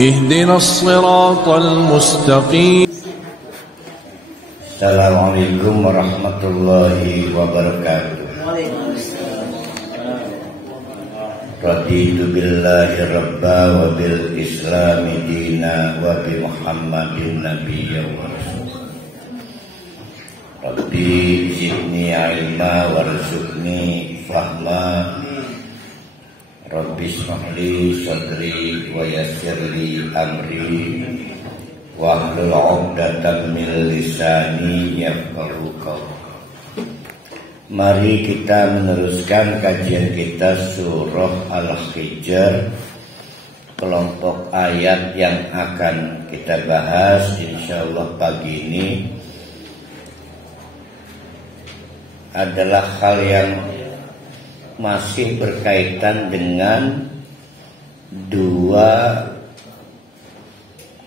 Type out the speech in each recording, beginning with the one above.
اهدنا الصراط المستقيم. Assalamualaikum warahmatullahi wabarakatuh. Raditu billahi rabba wa bil islami dina wa bi muhammadin nabiyya wa rasul. Rabbi zidni ilma warzuqni fahma. Rabbi shrahli sadri wa yassirli amri wahlul 'uqdatam min lisani yafqahu qawli. Mari kita meneruskan kajian kita surah Al-Hijr. Kelompok ayat yang akan kita bahas insyaallah pagi ini adalah hal yang masih berkaitan dengan dua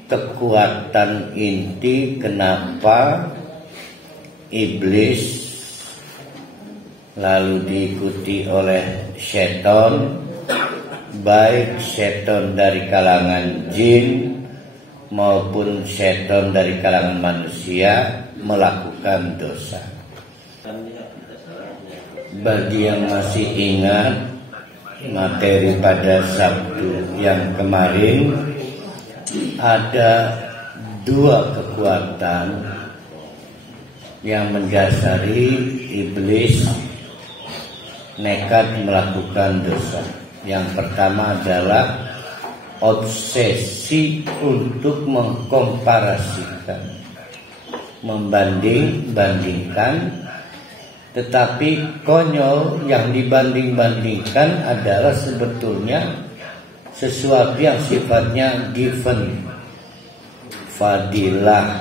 kekuatan inti kenapa iblis lalu diikuti oleh setan, baik setan dari kalangan jin maupun setan dari kalangan manusia melakukan dosa. Bagi yang masih ingat materi pada Sabtu yang kemarin, ada dua kekuatan yang mendasari iblis nekat melakukan dosa. Yang pertama adalah obsesi untuk mengkomparasikan, membanding-bandingkan. Tetapi konyol, yang dibanding-bandingkan adalah sebetulnya sesuatu yang sifatnya given, fadilah,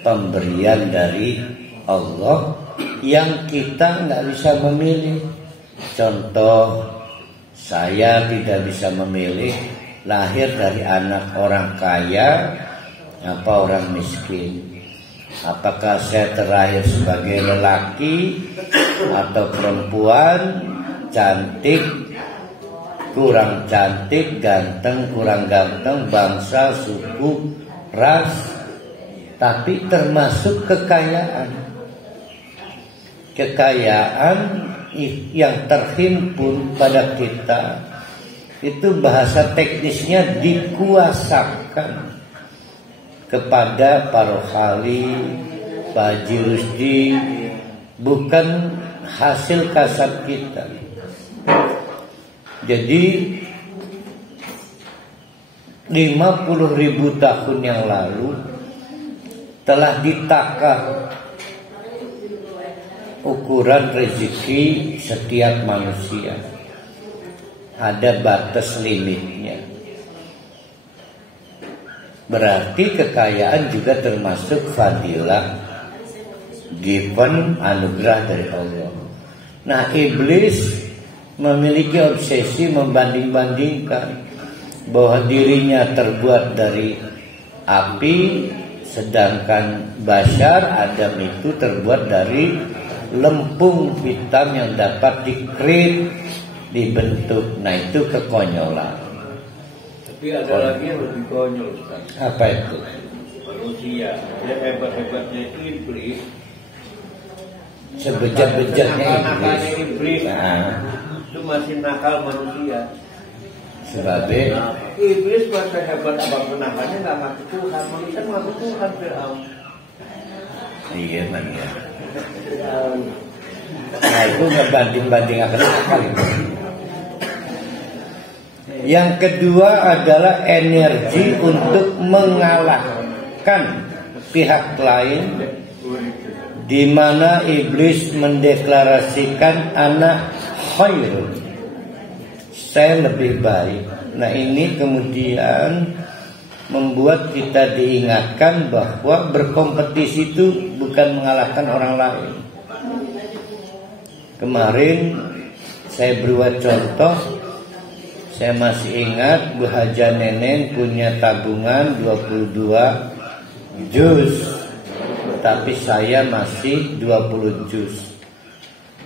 pemberian dari Allah yang kita nggak bisa memilih. Contoh, saya tidak bisa memilih lahir dari anak orang kaya apa orang miskin. Apakah saya terlahir sebagai lelaki atau perempuan, cantik, kurang cantik, ganteng, kurang ganteng, bangsa, suku, ras, tapi termasuk kekayaan. Kekayaan yang terhimpun pada kita itu bahasa teknisnya dikuasakan kepada para khali, Pak Haji Rusdi, bukan hasil kasab kita. Jadi 50.000 tahun yang lalu telah ditakar ukuran rezeki setiap manusia. Ada batas limitnya. Berarti kekayaan juga termasuk fadilah, given, anugerah dari Allah. Nah, iblis memiliki obsesi membanding-bandingkan bahwa dirinya terbuat dari api, sedangkan Bashar Adam itu terbuat dari lempung hitam yang dapat dikrit, dibentuk. Nah, itu kekonyolan. Tapi ada lagi yang lebih konyol, Ustaz. Apa itu? Manusia, yang hebat-hebatnya itu iblis. Sebejat-bejatnya iblis. Nah, Itu masih nakal manusia. sebabnya Nah, iblis masa hebat abang penakalnya nggak ngaku Tuhan. Manusia ngaku Tuhan, Fir'aun. iya mania. Nah, itu ngebanding-banding akan akal itu. Yang kedua adalah energi untuk mengalahkan pihak lain, di mana iblis mendeklarasikan anak khairun, saya lebih baik. Nah, ini kemudian membuat kita diingatkan bahwa berkompetisi itu bukan mengalahkan orang lain. Kemarin saya buat contoh. Saya masih ingat Bu Haja Neneng punya tabungan 22 juz, tapi saya masih 20 juz.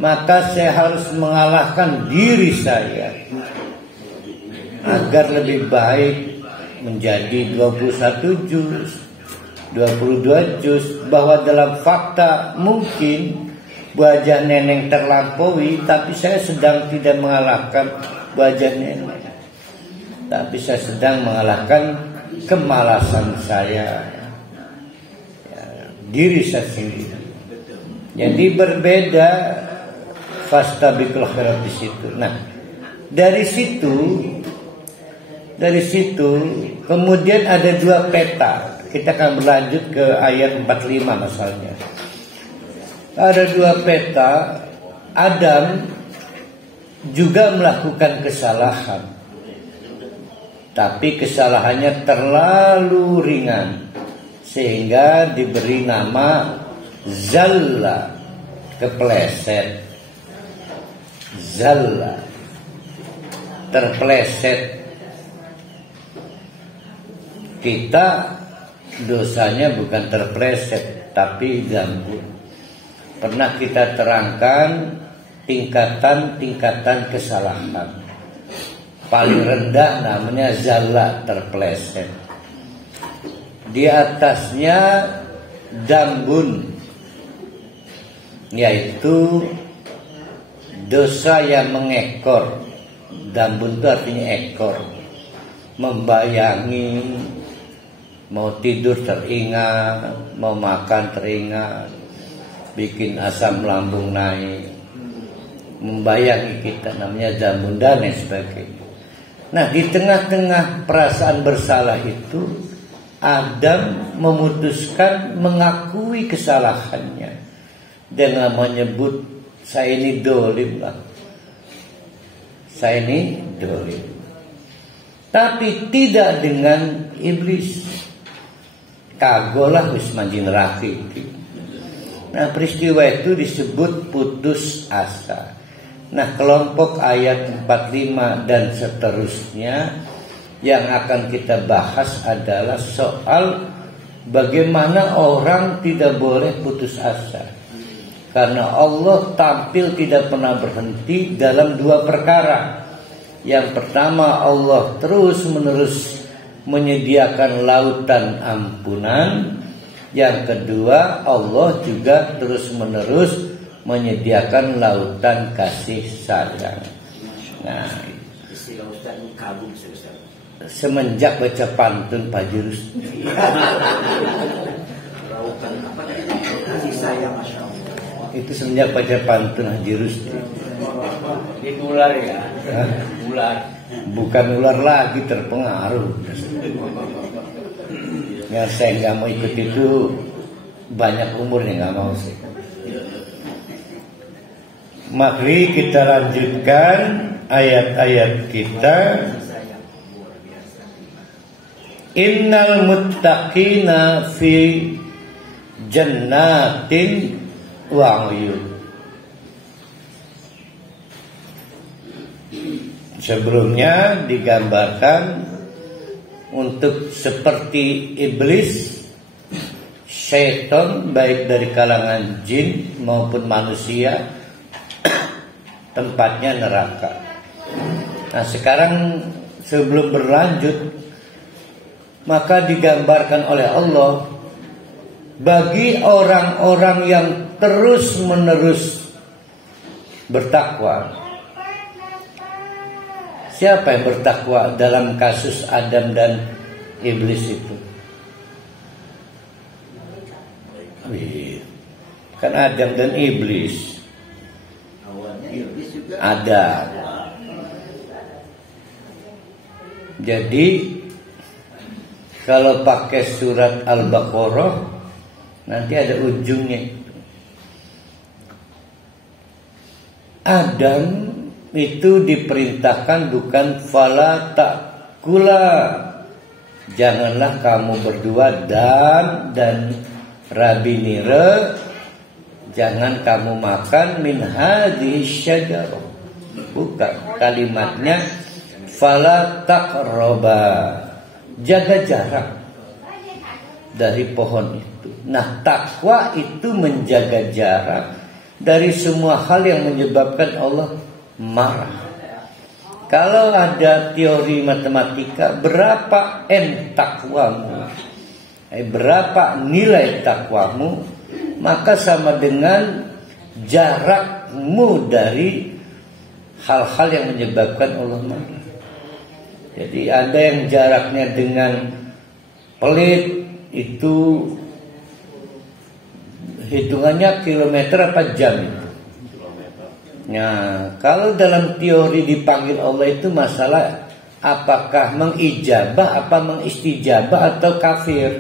Maka saya harus mengalahkan diri saya agar lebih baik menjadi 21 juz, 22 juz, bahwa dalam fakta mungkin wajah neneng terlampaui, tapi saya sedang tidak mengalahkan wajah neneng, tapi saya sedang mengalahkan kemalasan saya, ya, diri saya sendiri. Jadi berbeda, fastabiqul khairat di situ. Nah, dari situ kemudian ada dua peta. Kita akan berlanjut ke ayat 45 masalahnya. Ada dua peta. Adam juga melakukan kesalahan, tapi kesalahannya terlalu ringan sehingga diberi nama zalla, kepleset. Zalla, terpleset. Kita dosanya bukan terpleset, tapi ganggu. Pernah kita terangkan tingkatan-tingkatan kesalahan. Paling rendah namanya zalla, terpleset. Di atasnya dambun, yaitu dosa yang mengekor. Dambun itu artinya ekor. Membayangi, mau tidur teringat, mau makan teringat, bikin asam lambung naik, membayangi kita, namanya dambun dan lain sebagainya. Nah, di tengah-tengah perasaan bersalah itu, Adam memutuskan mengakui kesalahannya dengan menyebut, saya ini dolim lah, saya ini dolim. Tapi tidak dengan iblis. Kagolah wis manjing neraka. Nah, peristiwa itu disebut putus asa. Nah, kelompok ayat 45 dan seterusnya yang akan kita bahas adalah soal bagaimana orang tidak boleh putus asa. Karena Allah tampil tidak pernah berhenti dalam dua perkara. Yang pertama, Allah terus-menerus menyediakan lautan ampunan. Yang kedua, Allah juga terus-menerus menyediakan lautan kasih sayang. Nah, semenjak baca pantun Pak Jurus, lautan apa kasih sayang, Masya Allah. Itu semenjak baca pantun Haji Rusdi. Ini ular ya? Ular. Bukan ular lagi, terpengaruh. Yang saya nggak mau ikut itu banyak umurnya, nggak mau sih. Mari kita lanjutkan ayat-ayat kita. Innal muttaqina fi jannatin wa uyun. Sebelumnya digambarkan untuk seperti iblis, syaitan baik dari kalangan jin maupun manusia, tempatnya neraka. Nah, sekarang sebelum berlanjut, maka digambarkan oleh Allah bagi orang-orang yang terus-menerus bertakwa. Siapa yang bertakwa dalam kasus Adam dan iblis itu? Kan Adam dan iblis ada. Jadi kalau pakai surat Al-Baqarah nanti ada ujungnya. Adam itu diperintahkan bukan fala ta'kula, janganlah kamu berdua dan rabinire, jangan kamu makan min hadhihi syajarah. Bukan, kalimatnya fala taqraba, jaga jarak dari pohon itu. Nah, takwa itu menjaga jarak dari semua hal yang menyebabkan Allah marah. Kalau ada teori matematika, berapa N takwamu, berapa nilai takwamu, maka sama dengan jarakmu dari hal-hal yang menyebabkan Allah marah. Jadi ada yang jaraknya dengan pelit itu hitungannya kilometer apa jam itu. Nah, kalau dalam teori dipanggil Allah itu masalah apakah mengijabah apa mengistijabah atau kafir.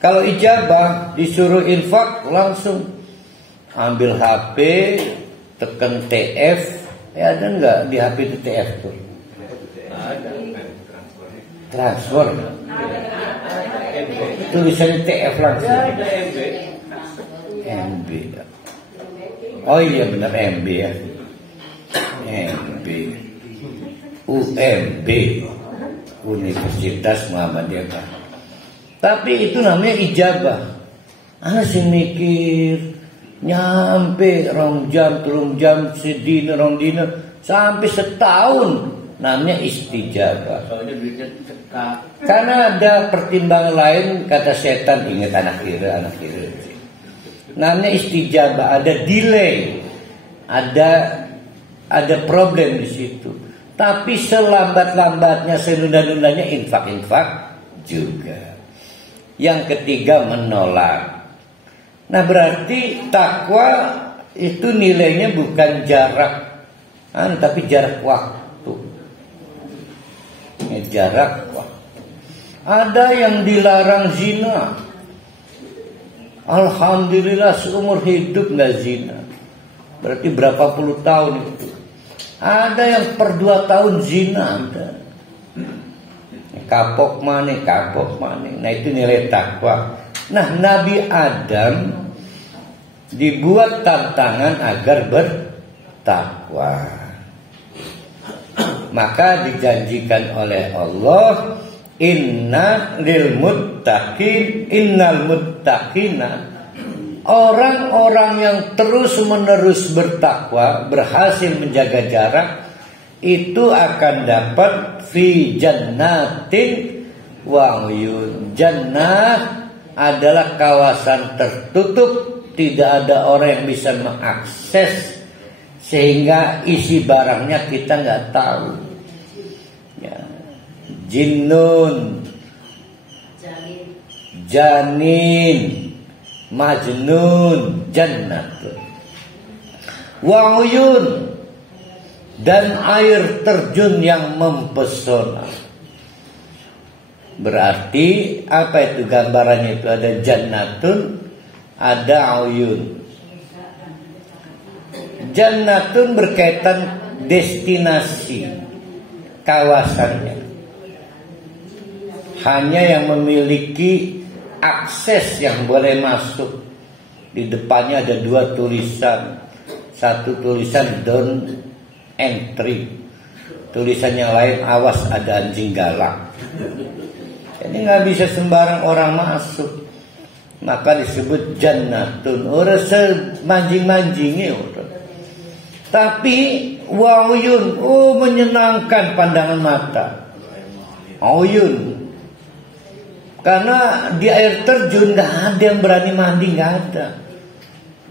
Kalau ijabah disuruh infak langsung ambil HP, tekan TF, ada nggak di HP itu TF tuh? Ada. Transfer. Tulisannya TF langsung. Ada MB. MB. Oh iya benar MB ya. MB. UMB. Universitas Muhammadiyah. Tapi itu namanya ijabah. Ana sing mikir nyampe rong jam, telung jam, sedina, rong dina, sampai setahun namanya istijabah. Soalnya duitnya cekak. Karena ada pertimbangan lain, kata setan, ingat anak kira. Namanya istijabah, ada delay, ada problem di situ. Tapi selambat-lambatnya, senunda-nundanya infak juga. Yang ketiga menolak. Nah berarti takwa itu nilainya bukan jarak, tapi jarak waktu. Jarak waktu. Ada yang dilarang zina. Alhamdulillah seumur hidup nggak zina. Berarti berapa puluh tahun itu. Ada yang per 2 tahun zina ada. Kapok mana. Nah itu nilai takwa. Nah Nabi Adam dibuat tantangan agar bertakwa. Maka dijanjikan oleh Allah, innal muttaqina, orang-orang yang terus-menerus bertakwa, berhasil menjaga jarak, itu akan dapat fi jannatin wa uyun. Jannah adalah kawasan tertutup, tidak ada orang yang bisa mengakses, sehingga isi barangnya kita nggak tahu. Ya. Jinnun, janin, majnun, jannatun, wa uyun, dan air terjun yang mempesona. Berarti apa itu gambarannya? Itu ada jannatun, ada uyun. Jannatun berkaitan destinasi, kawasannya. Hanya yang memiliki akses yang boleh masuk. Di depannya ada 2 tulisan. Satu tulisan don't entry, tulisan yang lain awas ada anjing galak. Jadi nggak bisa sembarang orang masuk. Maka disebut jannatun. Orang semanjing-manjingnya orang. Tapi wa'uyun, menyenangkan pandangan mata. Uyun. Karena di air terjun nggak ada yang berani mandi, nggak ada.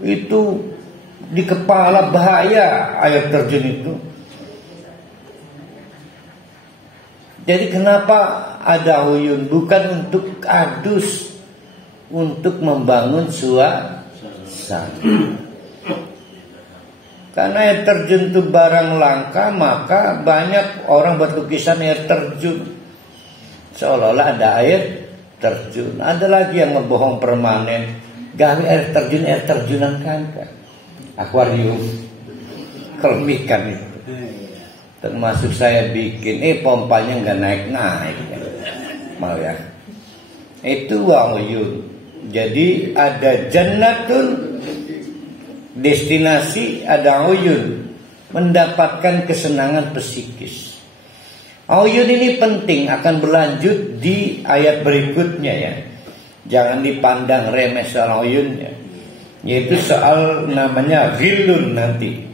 Itu di kepala bahaya air terjun itu. Jadi kenapa ada uyun? Bukan untuk adus, untuk membangun suasana. Karena air terjun itu barang langka, maka banyak orang buat lukisan air terjun, seolah-olah ada air terjun. Ada lagi yang ngebohong permanen, gawe air terjunan kan, akuarium, kelemikan itu. Termasuk saya bikin, pompanya nggak naik-naik, malah ya. Itu wa'uyun. Jadi ada jannatun, destinasi, ada uyun, mendapatkan kesenangan psikis. Uyun ini penting, akan berlanjut di ayat berikutnya ya. Jangan dipandang remeh soal uyunnya, yaitu soal namanya ghillun nanti.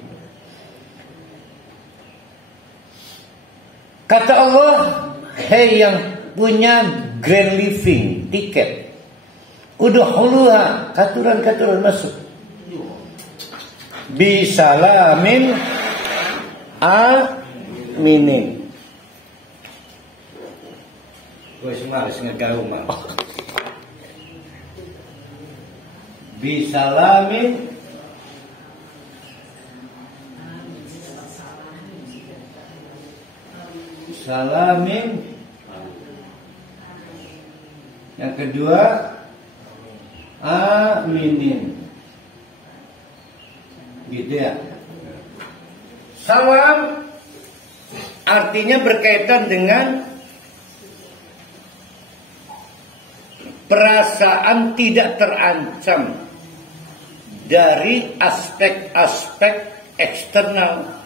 Kata Allah, hei yang punya grand living tiket, udkhuluha, katuran masuk. Bisalamin aminin. Gue semales ngegaul mah. Bisalamin salamin. Yang kedua aminin. Gitu ya. Salam artinya berkaitan dengan perasaan tidak terancam dari aspek-aspek eksternal.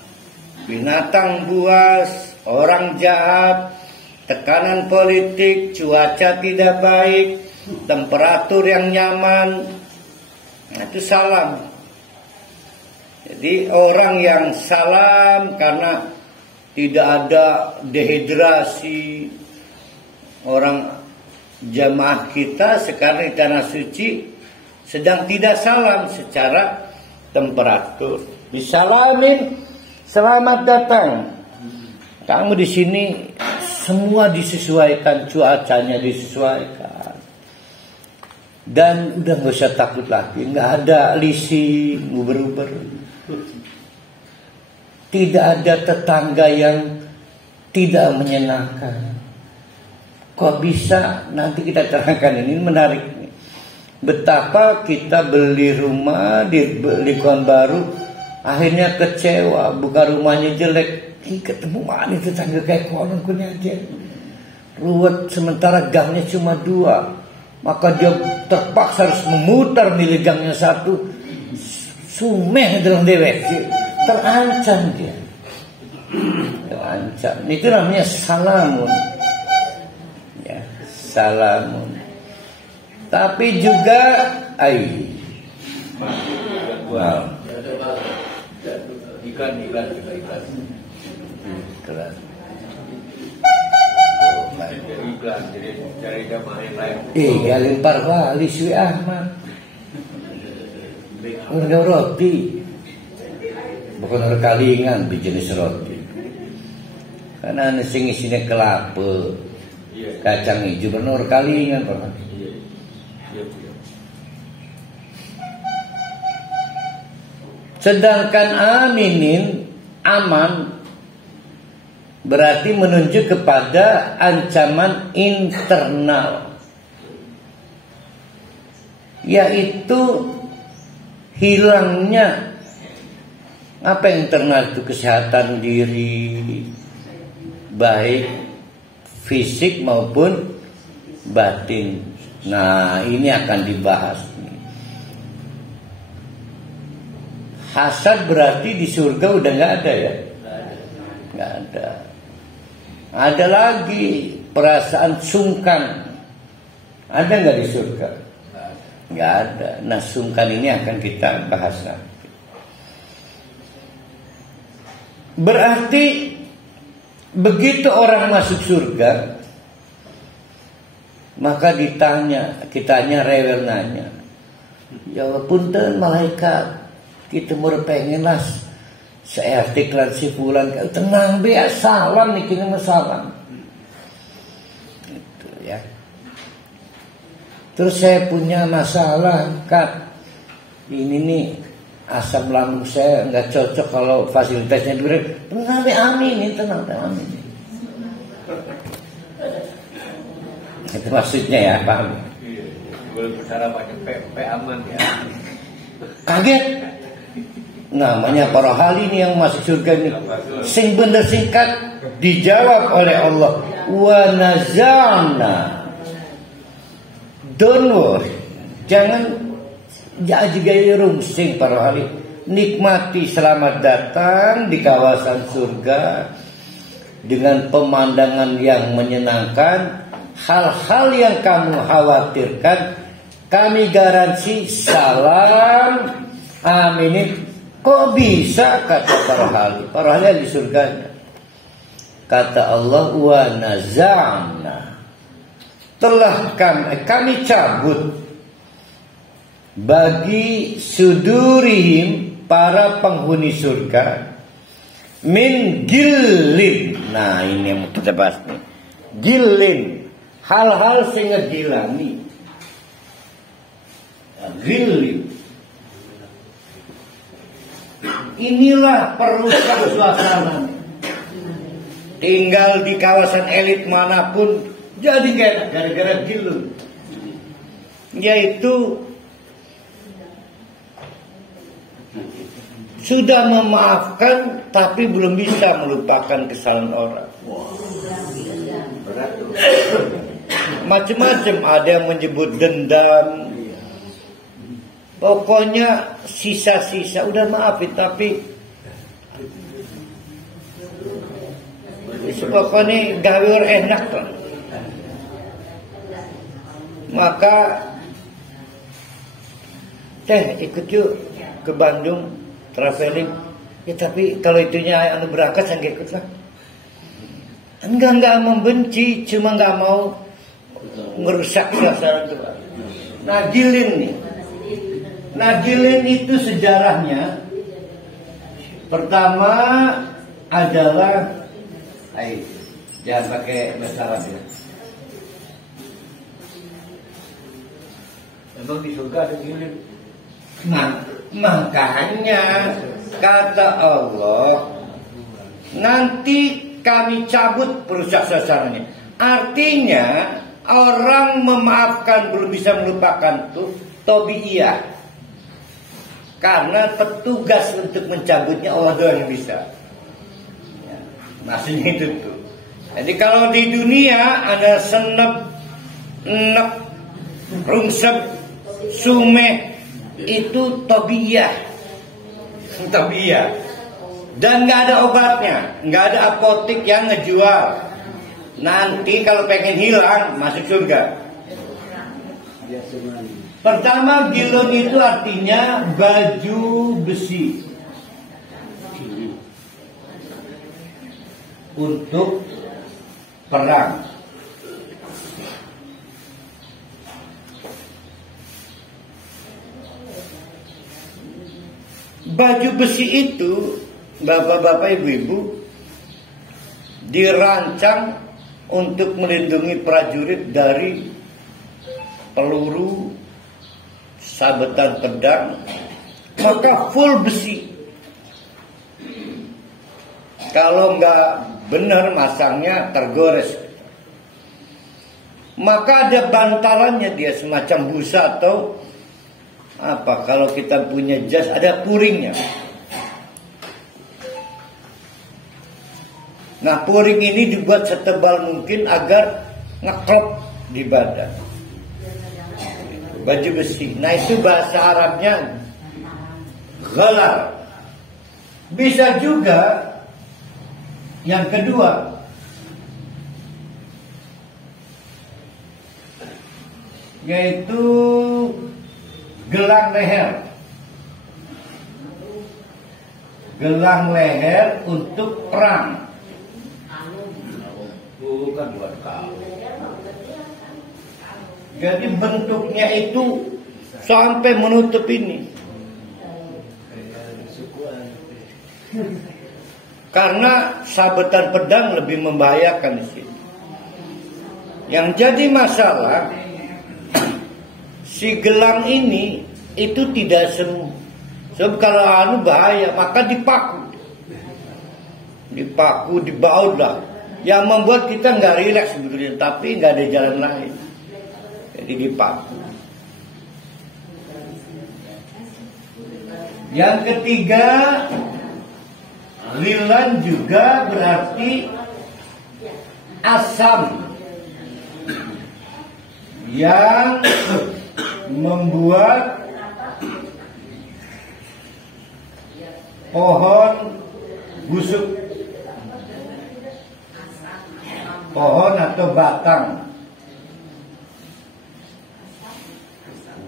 Binatang buas, orang jahat, tekanan politik, cuaca tidak baik, temperatur yang nyaman. Nah, itu salam. Jadi orang yang salam karena tidak ada dehidrasi. Orang jamaah kita sekarang di tanah suci sedang tidak salam secara temperatur. Disalamin, selamat datang. Kamu di sini semua disesuaikan, cuacanya disesuaikan. Dan udah nggak usah takut lagi, nggak ada lisi uber-uber. Tidak ada tetangga yang tidak menyenangkan. Kok bisa? Nanti kita terangkan, ini menarik. Betapa kita beli rumah di lingkungan baru, akhirnya kecewa, buka rumahnya jelek. Ketemu mana tetangga kayak konon aja. Ruwet, sementara gangnya cuma 2. Maka dia terpaksa harus memutar milih gangnya 1. Sumeh dalam dewek, terancam dia. Terancam. Itu namanya salamun. Ya, salamun. Tapi juga wow. Iklan. Jadi cari jamaah yang lain. Lempar balik Sui Ahmad. Ada roti, bukan kalingan jenis roti. Karena ada sing isinya kelapa, kacang hijau, benar kalingan pernah. Sedangkan aminin, aman, berarti menunjuk kepada ancaman internal, yaitu hilangnya apa yang internal itu, kesehatan diri, baik fisik maupun batin. Nah, ini akan dibahas. Hasad berarti di surga udah nggak ada ya? Nggak ada. Ada lagi perasaan sungkan. Ada nggak di surga? Nggak ada. Nah, sungkan ini akan kita bahas nanti. Berarti begitu orang masuk surga, maka kitanya rewel nanya, ya punten malaikat, kita mau pengen lah se-RT klan si fulan, tenang be, salam nih kini salam. Gitu ya. Terus saya punya masalah, Kak. Ini nih asam lambung saya nggak cocok kalau fasilitasnya dulu. Tenang be, amin, tenang be, amin. Itu maksudnya ya, paham? Boleh bicara pakai P aman ya. Kaget. Namanya para hal ini yang masuk surga ini. Sing bener singkat dijawab oleh Allah. Wa nazana. Don't worry. Jangan jadi rungsing para hal ini. Nikmati, selamat datang di kawasan surga dengan pemandangan yang menyenangkan. Hal-hal yang kamu khawatirkan, kami garansi salam aminin. Kok bisa, kata para hali di surganya. Kata Allah, wa naza'na, telah kami cabut bagi sudurihim, para penghuni surga, min gillin. Nah, ini yang kita bahas nih. Gillin, hal-hal sing ngegilani. Gillin. Inilah perusak suasana. Tinggal di kawasan elit manapun jadi gak enak gara-gara gilun. Yaitu sudah memaafkan tapi belum bisa melupakan kesalahan orang. Macam-macam, ada yang menyebut dendam. Pokoknya sisa-sisa udah maafin tapi pokoknya gawe enak kan. Maka ikut yuk ke Bandung traveling. Ya tapi kalau itunya anu berangkat saya ikut lah. Enggak membenci, cuma nggak mau ngerusak suasana itu. Nagilin nih. Nagilin itu sejarahnya pertama adalah jangan pakai masalah ya. Emang di surga ada gilin. Nah, makanya kata Allah, nanti kami cabut perusak suasananya. Artinya orang memaafkan belum bisa melupakan tuh tobi'iyah. Karena petugas untuk mencabutnya Allah doang yang bisa. Maksudnya itu tuh. Jadi kalau di dunia ada senep, enek, rungsep, sumeh, itu tobiyah. Dan nggak ada obatnya, nggak ada apotik yang ngejual. Nanti kalau pengen hilang masuk surga. Pertama, gilun itu artinya baju besi untuk perang. Baju besi itu, bapak-bapak, ibu-ibu, dirancang untuk melindungi prajurit dari peluru, sabetan pedang, maka full besi. Kalau nggak benar masangnya tergores. Maka ada bantalannya, dia semacam busa atau apa, kalau kita punya jas ada puringnya. Nah, puring ini dibuat setebal mungkin agar ngeklop di badan. Baju besi. Nah, itu bahasa Arabnya ghalar. Bisa juga yang kedua, yaitu gelang leher. Gelang leher untuk perang. Bukan buat kau. Jadi bentuknya itu sampai menutup ini. Karena sabetan pedang lebih membahayakan di sini. Yang jadi masalah, si gelang ini itu tidak semua. Sebab kalau anu bahaya, maka dipaku, dibaut lah. Yang membuat kita nggak rileks sebetulnya, tapi nggak ada jalan lain. Jadi dipaku. Yang ketiga, lilan juga berarti asam yang membuat pohon busuk, pohon atau batang.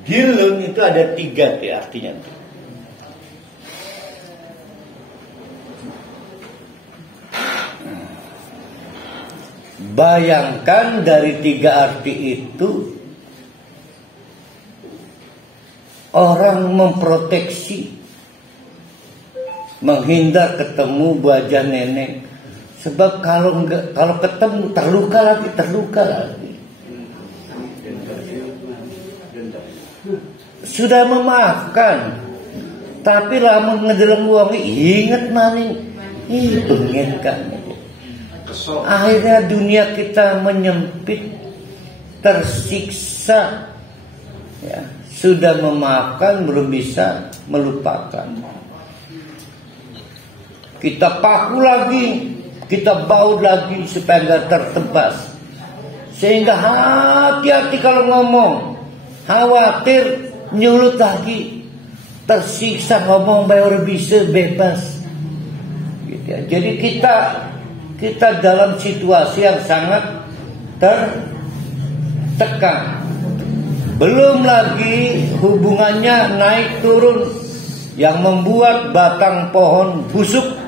Gilun itu ada 3 artinya. Bayangkan dari 3 arti itu orang memproteksi, menghindar ketemu wajah nenek. Sebab kalau ketemu terluka lagi. Sudah memaafkan, tapi lamun ngedeleng wong inget maning, pengen. Akhirnya dunia kita menyempit, tersiksa. Ya, sudah memaafkan belum bisa melupakan. Kita paku lagi, kita baut lagi supaya nggak tertebas. Sehingga hati-hati kalau ngomong, khawatir nyulut lagi, tersiksa ngomong baru bisa bebas. Gitu ya. Jadi kita dalam situasi yang sangat tertekan. Belum lagi hubungannya naik turun yang membuat batang pohon busuk.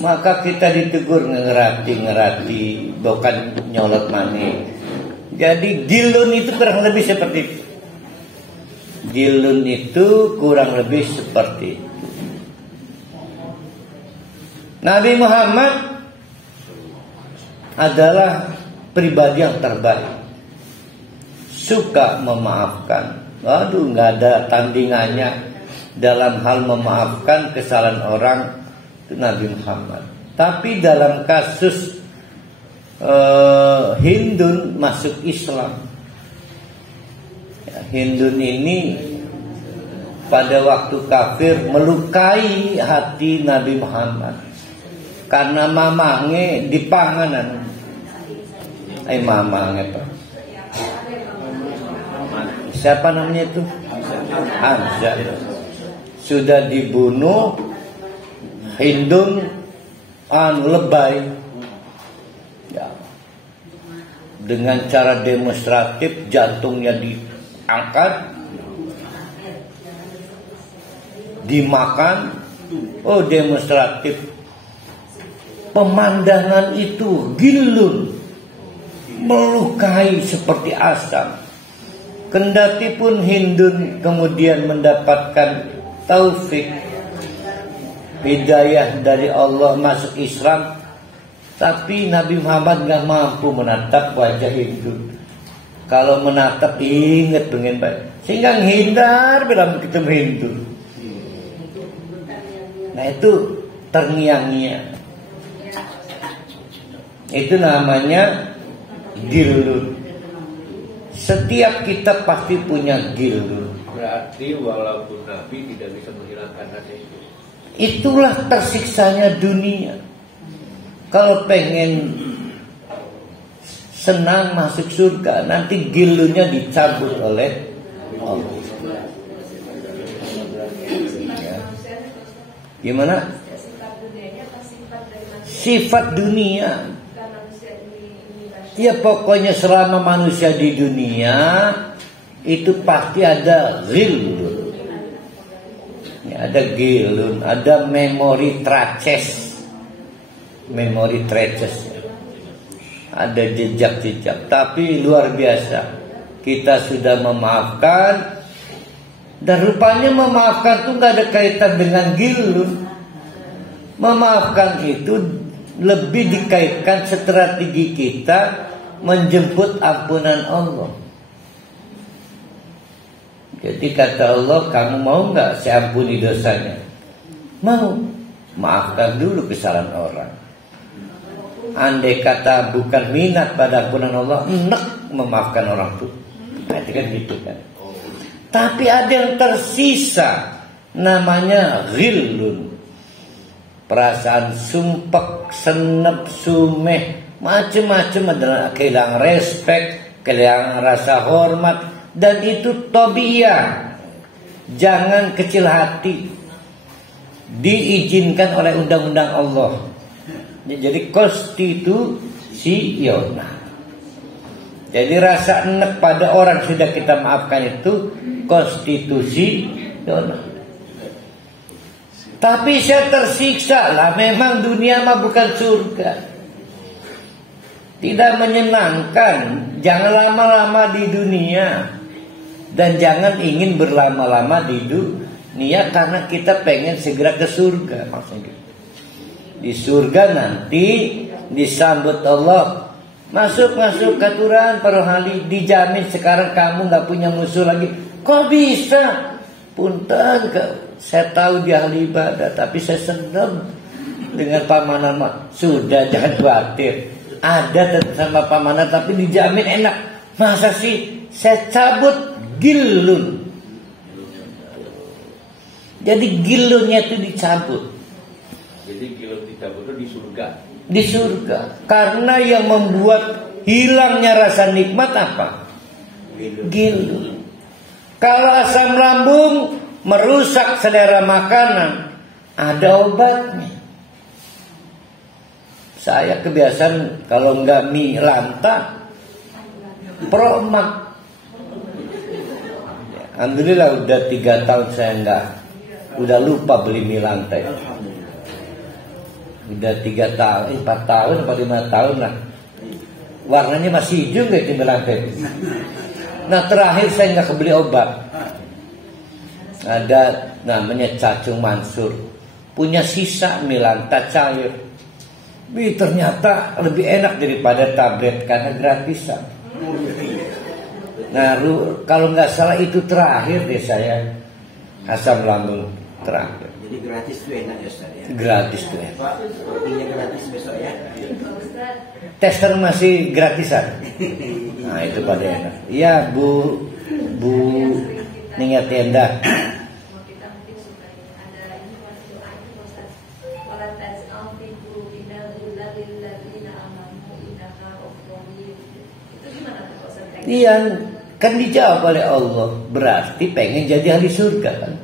Maka kita ditegur ngerati, bukan nyolot mani. Jadi gilun itu kurang lebih seperti itu. Gilun itu kurang lebih seperti itu. Nabi Muhammad adalah pribadi yang terbaik, suka memaafkan. Waduh, nggak ada tandingannya dalam hal memaafkan kesalahan orang, itu Nabi Muhammad. Tapi dalam kasus Hindun masuk Islam, ya, Hindun ini pada waktu kafir melukai hati Nabi Muhammad karena mamange di panganan. Mamange Pak. Siapa namanya itu? Hamzah. Sudah dibunuh. Hindun lebay. Ya. Dengan cara demonstratif jantungnya diangkat, dimakan. Oh, demonstratif. Pemandangan itu gilun, melukai seperti asam. Kendati pun Hindun kemudian mendapatkan taufik, hidayah dari Allah masuk Islam, tapi Nabi Muhammad gak mampu menatap wajah Hindun. Kalau menatap ingat pengen baik, sehingga menghindar bila ketemu Hindun. Nah itu terngiang-ngiang. Itu namanya gilun. Setiap kita pasti punya gilun. Berarti walaupun Nabi tidak bisa menghilangkan rasa itu. Itulah tersiksanya dunia. Kalau pengen senang masuk surga, nanti gilunnya dicabut oleh Allah. Ya. Gimana? Sifat dunia. Ya pokoknya selama manusia di dunia itu pasti ada gilun. Ya, ada gilun, ada memori traces. Memori traces. Ada jejak-jejak, tapi luar biasa. Kita sudah memaafkan, dan rupanya memaafkan itu gak ada kaitan dengan gilun. Memaafkan itu lebih dikaitkan strategi kita menjemput ampunan Allah. Jadi kata Allah, kamu mau gak saya ampuni dosanya? Mau. Maafkan dulu kesalahan orang. Andai kata bukan minat pada ampunan Allah, enak memaafkan orang itu. Nah, itu kan gitu kan. Tapi ada yang tersisa, namanya ghillun. Perasaan sumpek, senep, sumeh, macam-macam adalah kehilangan respek, kehilangan rasa hormat, dan itu tabiat. Jangan kecil hati. Diizinkan oleh undang-undang Allah. Jadi konstitusional. Jadi rasa enek pada orang sudah kita maafkan itu konstitusional. Tapi saya tersiksa lah. Memang dunia mah bukan surga. Tidak menyenangkan. Jangan lama-lama di dunia. Dan jangan ingin berlama-lama di dunia. Karena kita pengen segera ke surga. Maksudnya gitu. Di surga nanti disambut Allah. Masuk katuran para hali. Dijamin sekarang kamu gak punya musuh lagi. Kok bisa? Punten, saya tahu dia ahli ibadah, tapi saya senang dengan pamanan. Sudah, jangan khawatir. Ada sama pamanan, tapi dijamin enak. Masa sih saya cabut gilun? Jadi gilunnya itu dicabut. Jadi gilun dicabut itu di surga. Di surga. Karena yang membuat hilangnya rasa nikmat apa? Gilun. Kalau asam lambung merusak selera makanan, ada obatnya. Saya kebiasaan kalau nggak mie lanta, Promak. Alhamdulillah udah 3 tahun saya udah lupa beli mie lanta. Udah 3 tahun, 4 tahun, 5 tahun lah. Warnanya masih hijau nggak mie lanta. Nah terakhir saya nggak kebeli obat. Ada namanya cacing Mansur, punya sisa mie lanta cair. Ternyata lebih enak daripada tablet karena gratisan. Nah kalau nggak salah itu terakhir deh saya asam lambung terakhir. Jadi gratis tuh enak ya Ustaz ya? Gratis tuh enak. Pak, rotinya gratis besok ya? Tester masih gratisan. Nah itu pada enak. Iya Bu Ningat Tenda. Iya, kan dijawab oleh Allah. Berarti pengen jadi ahli surga kan?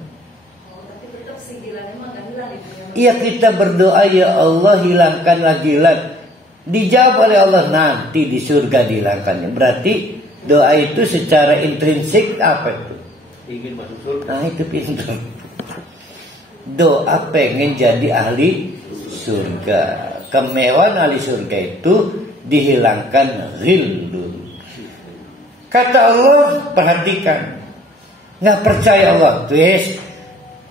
Iya kita berdoa ya Allah hilangkanlah gilat. Dijawab oleh Allah nanti di surga dihilangkannya. Berarti doa itu secara intrinsik apa itu? Ingin masuk surga. Nah itu pintar. Doa pengen jadi ahli surga. Kemewahan ahli surga itu dihilangkan ghillun. Kata Allah, perhatikan. Nggak percaya Allah. Tuh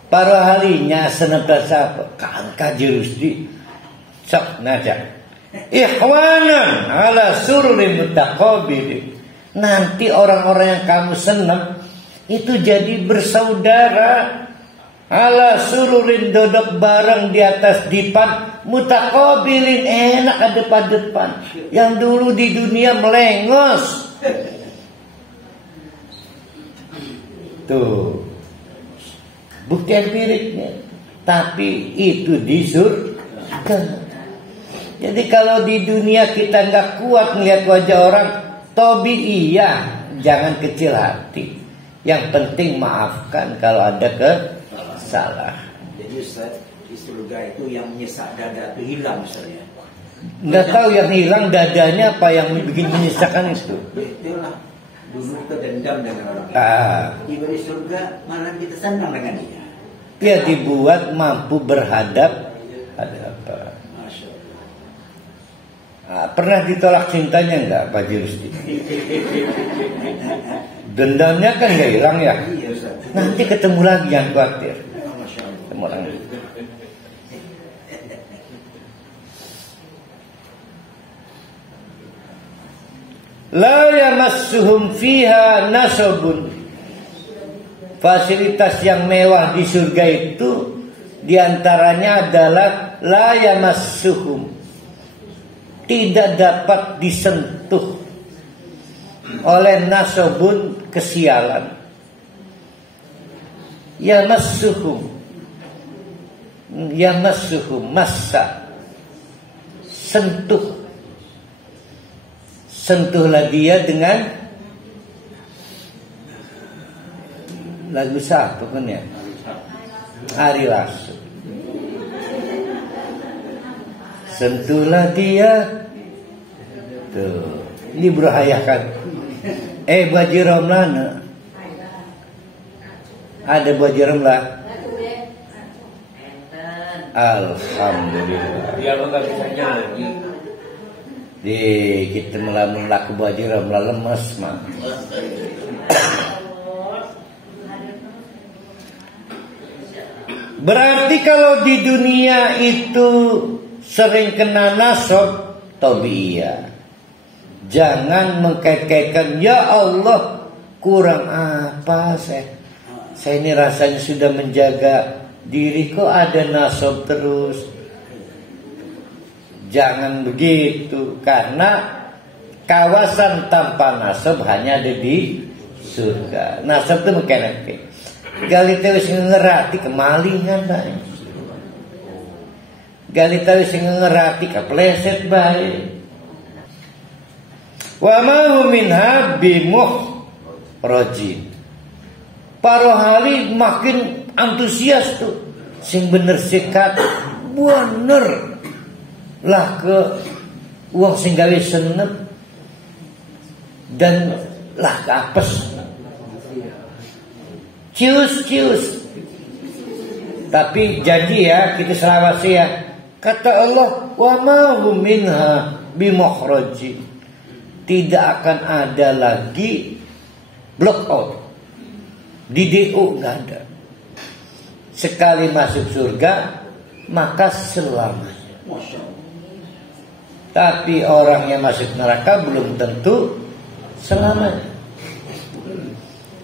para ahlinya senantiasa kan kaji rusdi. Sok najak. Ikhwanan ala sururin mutaqabilin. Nanti orang-orang yang kamu senang itu jadi bersaudara. Ala sururin duduk bareng di atas dipan mutaqabilin, enak ke depan-depan. Yang dulu di dunia melengos. Tuh bukti empiriknya. Tapi itu di surga. Jadi kalau di dunia kita nggak kuat melihat wajah orang, tobi iya, jangan kecil hati. Yang penting maafkan kalau ada kesalahan. Jadi Ustaz, di surga itu yang menyesak dada itu hilang Ustaz ya? Nggak tahu yang hilang dadanya apa yang bikin menyesakkan itu. Betul lah. Dulu kita dendam dengan orang lain. Di surga malah kita senang dengan dia. Dia dibuat mampu berhadap apa? Pernah ditolak cintanya enggak Pak Rusdi? Dendamnya kan nggak hilang ya. Nanti ketemu lagi yang khawatir. Ketemu lagi. La yamassuhum fiha nasabun. Fasilitas yang mewah di surga itu diantaranya adalah la yamassuhum, tidak dapat disentuh oleh nasabun, kesialan. Yamassuhum massa, sentuh. Sentuhlah dia dengan lagu siapa kan ya? Ari Lasso. Sentuhlah dia. Tuh, ini berhayakan. Baju Romlana. Ada baju Romla. Alhamdulillah. Dia lo nggak bisa jalan. Di kita melamun laku bajira lemes mah. Berarti kalau di dunia itu sering kena nasab, tabiiyah. Jangan mengkekekkan, ya Allah kurang apa saya ini rasanya sudah menjaga diri kok ada nasab terus. Jangan begitu, karena kawasan tanpa nasab hanya ada di surga. Nasab itu mekanik. Gali tahu sing ngerati kemalingan bae. Gali tahu sing ngerati kepleset bae. Wa ma hum minha bimukhrajin. Para hali makin antusias tuh. Sing bener sikat bener lah ke uang sing gawe senep dan lah ke apes. Cius. Tapi janji ya kita selawasi ya. Kata Allah, wa ma hum minha bimukhrajin. Tidak akan ada lagi block out. Di DO nggak ada. Sekali masuk surga maka selamanya. Tapi orang yang masuk neraka belum tentu selamanya.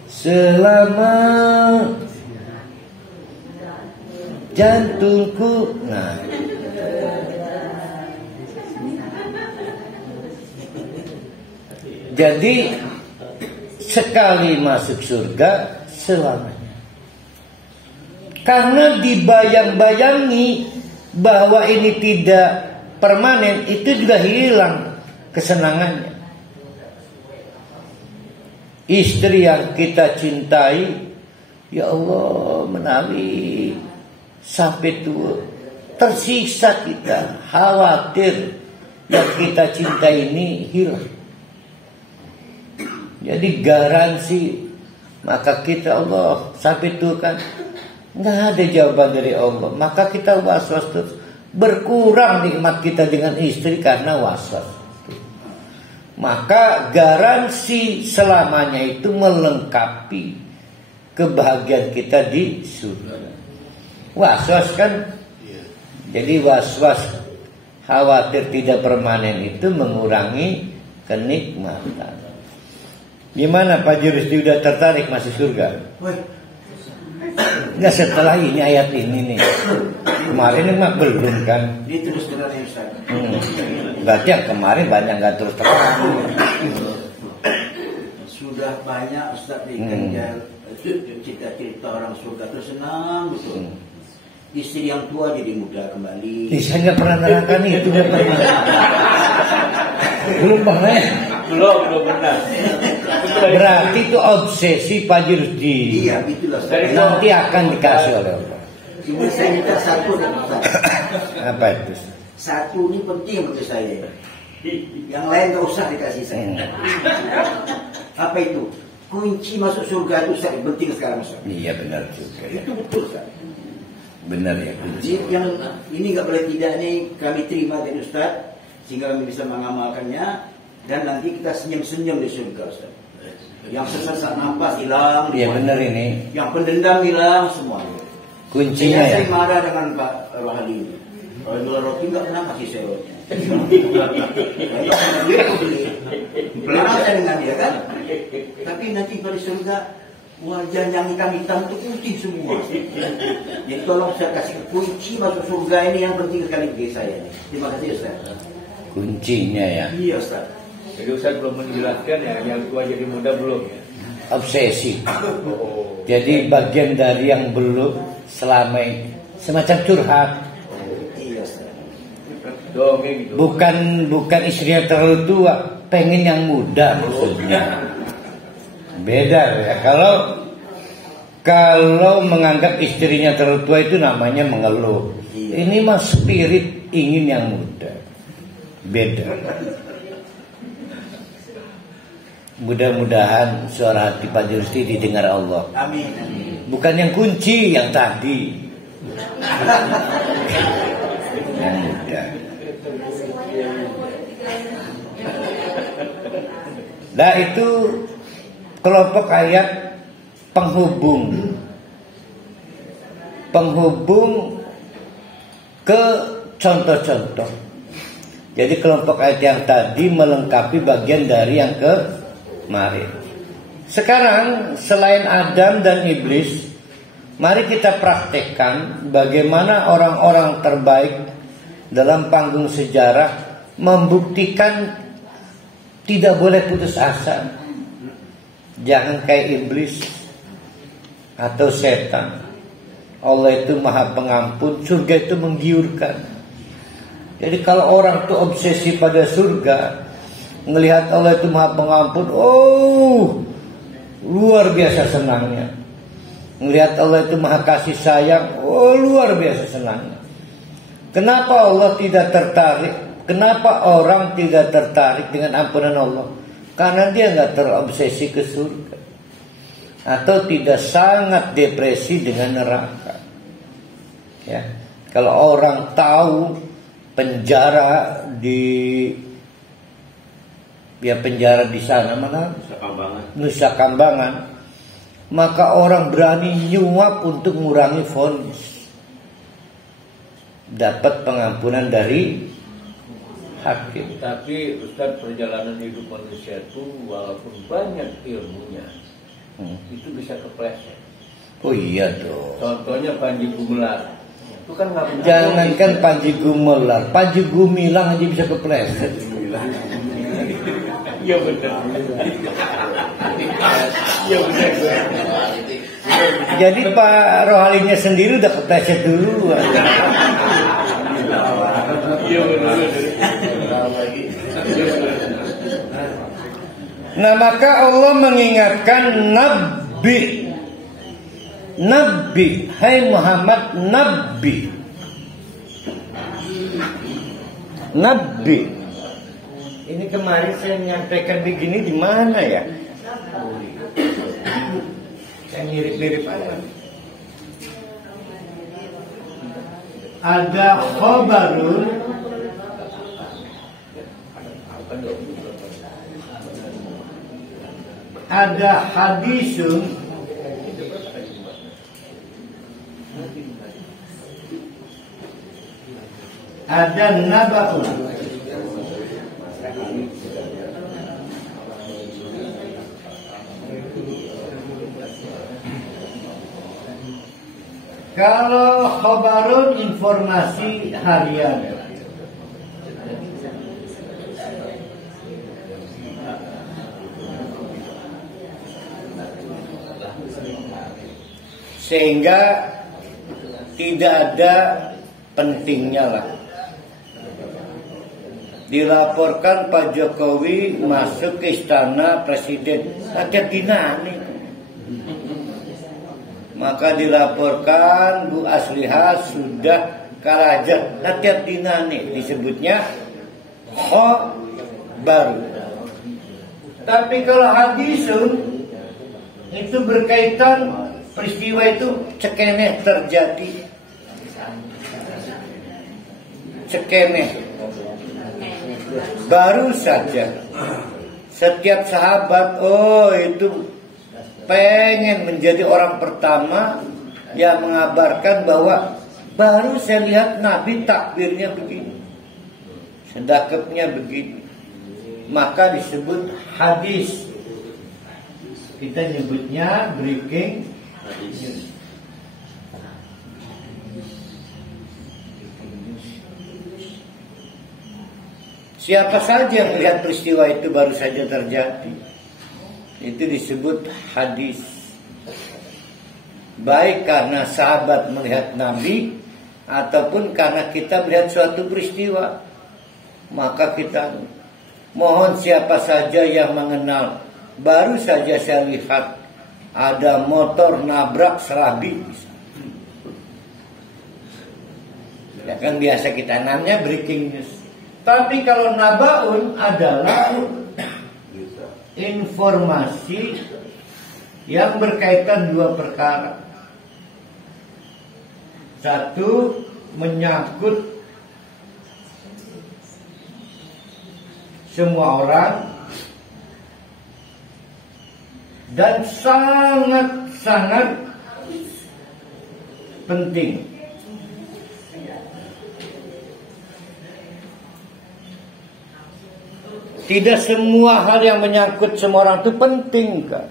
Selama jantungku, nah, jadi sekali masuk surga selamanya. Karena dibayang-bayangi bahwa ini tidak permanen, itu juga hilang kesenangannya. Istri yang kita cintai, ya Allah menawi sampai tua, tersiksa kita, khawatir yang kita cintai ini hilang. Jadi garansi, maka kita Allah sampai tua kan nggak ada jawaban dari Allah, maka kita was-was terus. Berkurang nikmat kita dengan istri karena was-was. Maka garansi selamanya itu melengkapi kebahagiaan kita di surga. Was-was kan, jadi was-was khawatir tidak permanen itu mengurangi kenikmatan. Gimana Pak Juristi udah tertarik masuk surga? Nggak setelah ini ayat ini nih. Kemarin mah belum kan? Ini terus terang ya Ustaz. Berarti yang kemarin banyak nggak terus terang. Sudah banyak Ustaz dikenjar cerita-cerita orang surga itu senang betul. Istri yang tua jadi muda kembali. Saya nggak pernah nerangkan itu, nggak pernah. Belum pernah. Belum pernah. Berarti itu obsesi Pak Jurdi. Iya, itulah. Nanti akan dikasih oleh Allah. Cuma saya minta satu dan Ustaz. Apa itu? Satu ini penting untuk saya. Yang lain nggak usah dikasih saya. Apa itu? Kunci masuk surga itu Ustaz penting sekarang Ustaz. Iya benar juga ya. Itu betul Ustaz. Benar ya kunci. Yang ini nggak boleh tidak nih kami terima dari Ustaz sehingga kami bisa mengamalkannya dan nanti kita senyum-senyum di surga Ustaz. Yang sesak nafas hilang. Iya benar ini. Yang pendendam hilang semua. Kuncinya ya. Saya marah dengan Pak Rohali ini. Kalau jual roti nggak pernah kasih saya roti. Dia beli. Pernah saya dengan dia kan. Tapi nanti pada surga wajah yang hitam itu putih semua. Jadi tolong saya kasih kunci masuk surga ini yang penting sekali bagi saya. Terima kasih Ustaz. Kuncinya ya. Iya Ustaz. Jadi Ustaz belum menjelaskan ya, yang tua jadi muda belum ya. Obsesi. Jadi bagian dari yang belum selama ini semacam curhat. Iya Ustaz. Dongeng gitu. Bukan istrinya terlalu tua, pengen yang muda maksudnya. Beda ya. Kalau menganggap istrinya terlalu tua itu namanya mengeluh. Iya. Ini mah spirit ingin yang muda. Beda. Mudah-mudahan suara hati Pak Jursti didengar Allah. Amin. Bukan yang kunci yang tadi. Yang muda. Nah itu kelompok ayat penghubung ke contoh-contoh. Jadi kelompok ayat yang tadi melengkapi bagian dari yang kemarin. Sekarang selain Adam dan Iblis, mari kita praktekkan bagaimana orang-orang terbaik dalam panggung sejarah membuktikan tidak boleh putus asa. Jangan kayak iblis atau setan. Allah itu maha pengampun, surga itu menggiurkan. Jadi kalau orang itu obsesi pada surga, melihat Allah itu maha pengampun, luar biasa senangnya. Melihat Allah itu maha kasih sayang, luar biasa senangnya. Kenapa Allah tidak tertarik? Kenapa orang tidak tertarik dengan ampunan Allah? Karena dia nggak terobsesi ke surga, atau tidak sangat depresi dengan neraka. Ya, kalau orang tahu penjara di sana mana? Nusa Kambangan, maka orang berani nyuap untuk mengurangi vonis, dapat pengampunan dari hakim. Tapi Ustaz, perjalanan hidup manusia itu walaupun banyak ilmunya, itu bisa kepleset. Oh iya dong. Contohnya Panji Gumilang, itu kan nggak punya. Jangankan Panji Gumilang, Panji Gumilang aja bisa kepleset. Iya benar. Iya benar. Jadi Pak Rohalinya sendiri udah kepleset dulu. Iya benar. Nah maka Allah mengingatkan Nabi, hai Muhammad, Nabi. Ini kemarin saya menyampaikan begini di mana ya? Saya mirip-mirip aja. Ada khobarun, ada hadisun, ada naba'un. Kalau khobarun informasi harian, sehingga tidak ada pentingnya lah. Dilaporkan Pak Jokowi masuk ke istana presiden, hati-hati nani. Maka dilaporkan Bu Aslihah sudah karajat, hati-hati nani. Disebutnya baru. Tapi kalau hadisun itu berkaitan peristiwa itu cekeneh terjadi. Cekeneh. Baru saja. Setiap sahabat, itu pengen menjadi orang pertama yang mengabarkan bahwa baru saya lihat Nabi takbirnya begini, sedekapnya begini. Maka disebut hadis. Kita nyebutnya breaking news. Siapa saja yang melihat peristiwa itu baru saja terjadi, itu disebut hadis. Baik karena sahabat melihat Nabi, ataupun karena kita melihat suatu peristiwa. Maka kita mohon siapa saja yang mengenal, baru saja saya lihat ada motor nabrak serabi. Ya kan biasa kita namanya breaking news. Tapi kalau nabaun adalah informasi yang berkaitan dua perkara. Satu, menyangkut semua orang dan sangat-sangat penting. Tidak semua hal yang menyangkut semua orang itu penting, kan?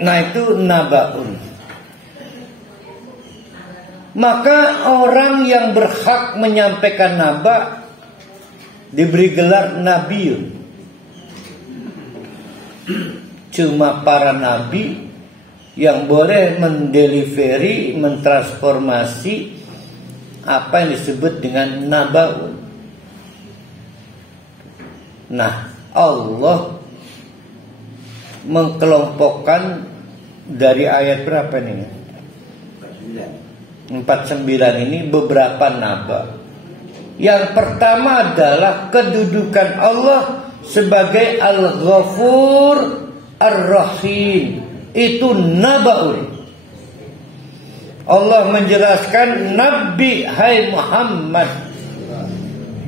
Nah, itu nabaun. Maka orang yang berhak menyampaikan naba diberi gelar nabiun. Cuma para nabi yang boleh mendelivery, mentransformasi apa yang disebut dengan nabaun. Nah, Allah mengkelompokkan dari ayat berapa nih? 49 ini beberapa naba. Yang pertama adalah kedudukan Allah sebagai Al-Ghafur Ar-Rahim. Itu nabaun. Allah menjelaskan, Nabi, hai Muhammad,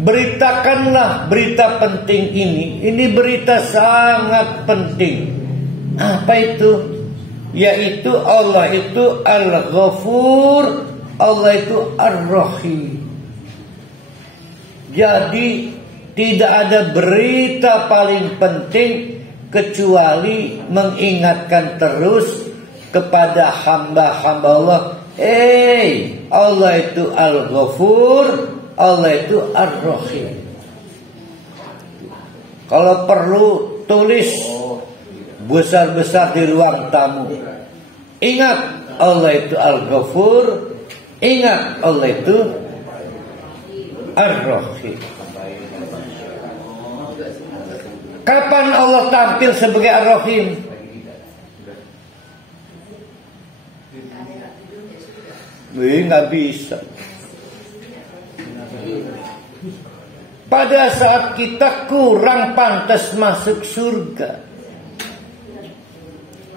beritakanlah berita penting ini. Ini berita sangat penting. Apa itu? Yaitu Allah itu Al-Ghafur, Allah itu Ar-Rahim. Jadi tidak ada berita paling penting kecuali mengingatkan terus kepada hamba-hamba Allah. Allah itu Al-Ghafur, Allah itu Ar-Rahim. Kalau perlu tulis besar-besar di ruang tamu. Ingat Allah itu Al-Ghafur, ingat Allah itu Ar-Rahim. Kapan Allah tampil sebagai Ar-Rahim? Nggak bisa. Pada saat kita kurang pantas masuk surga.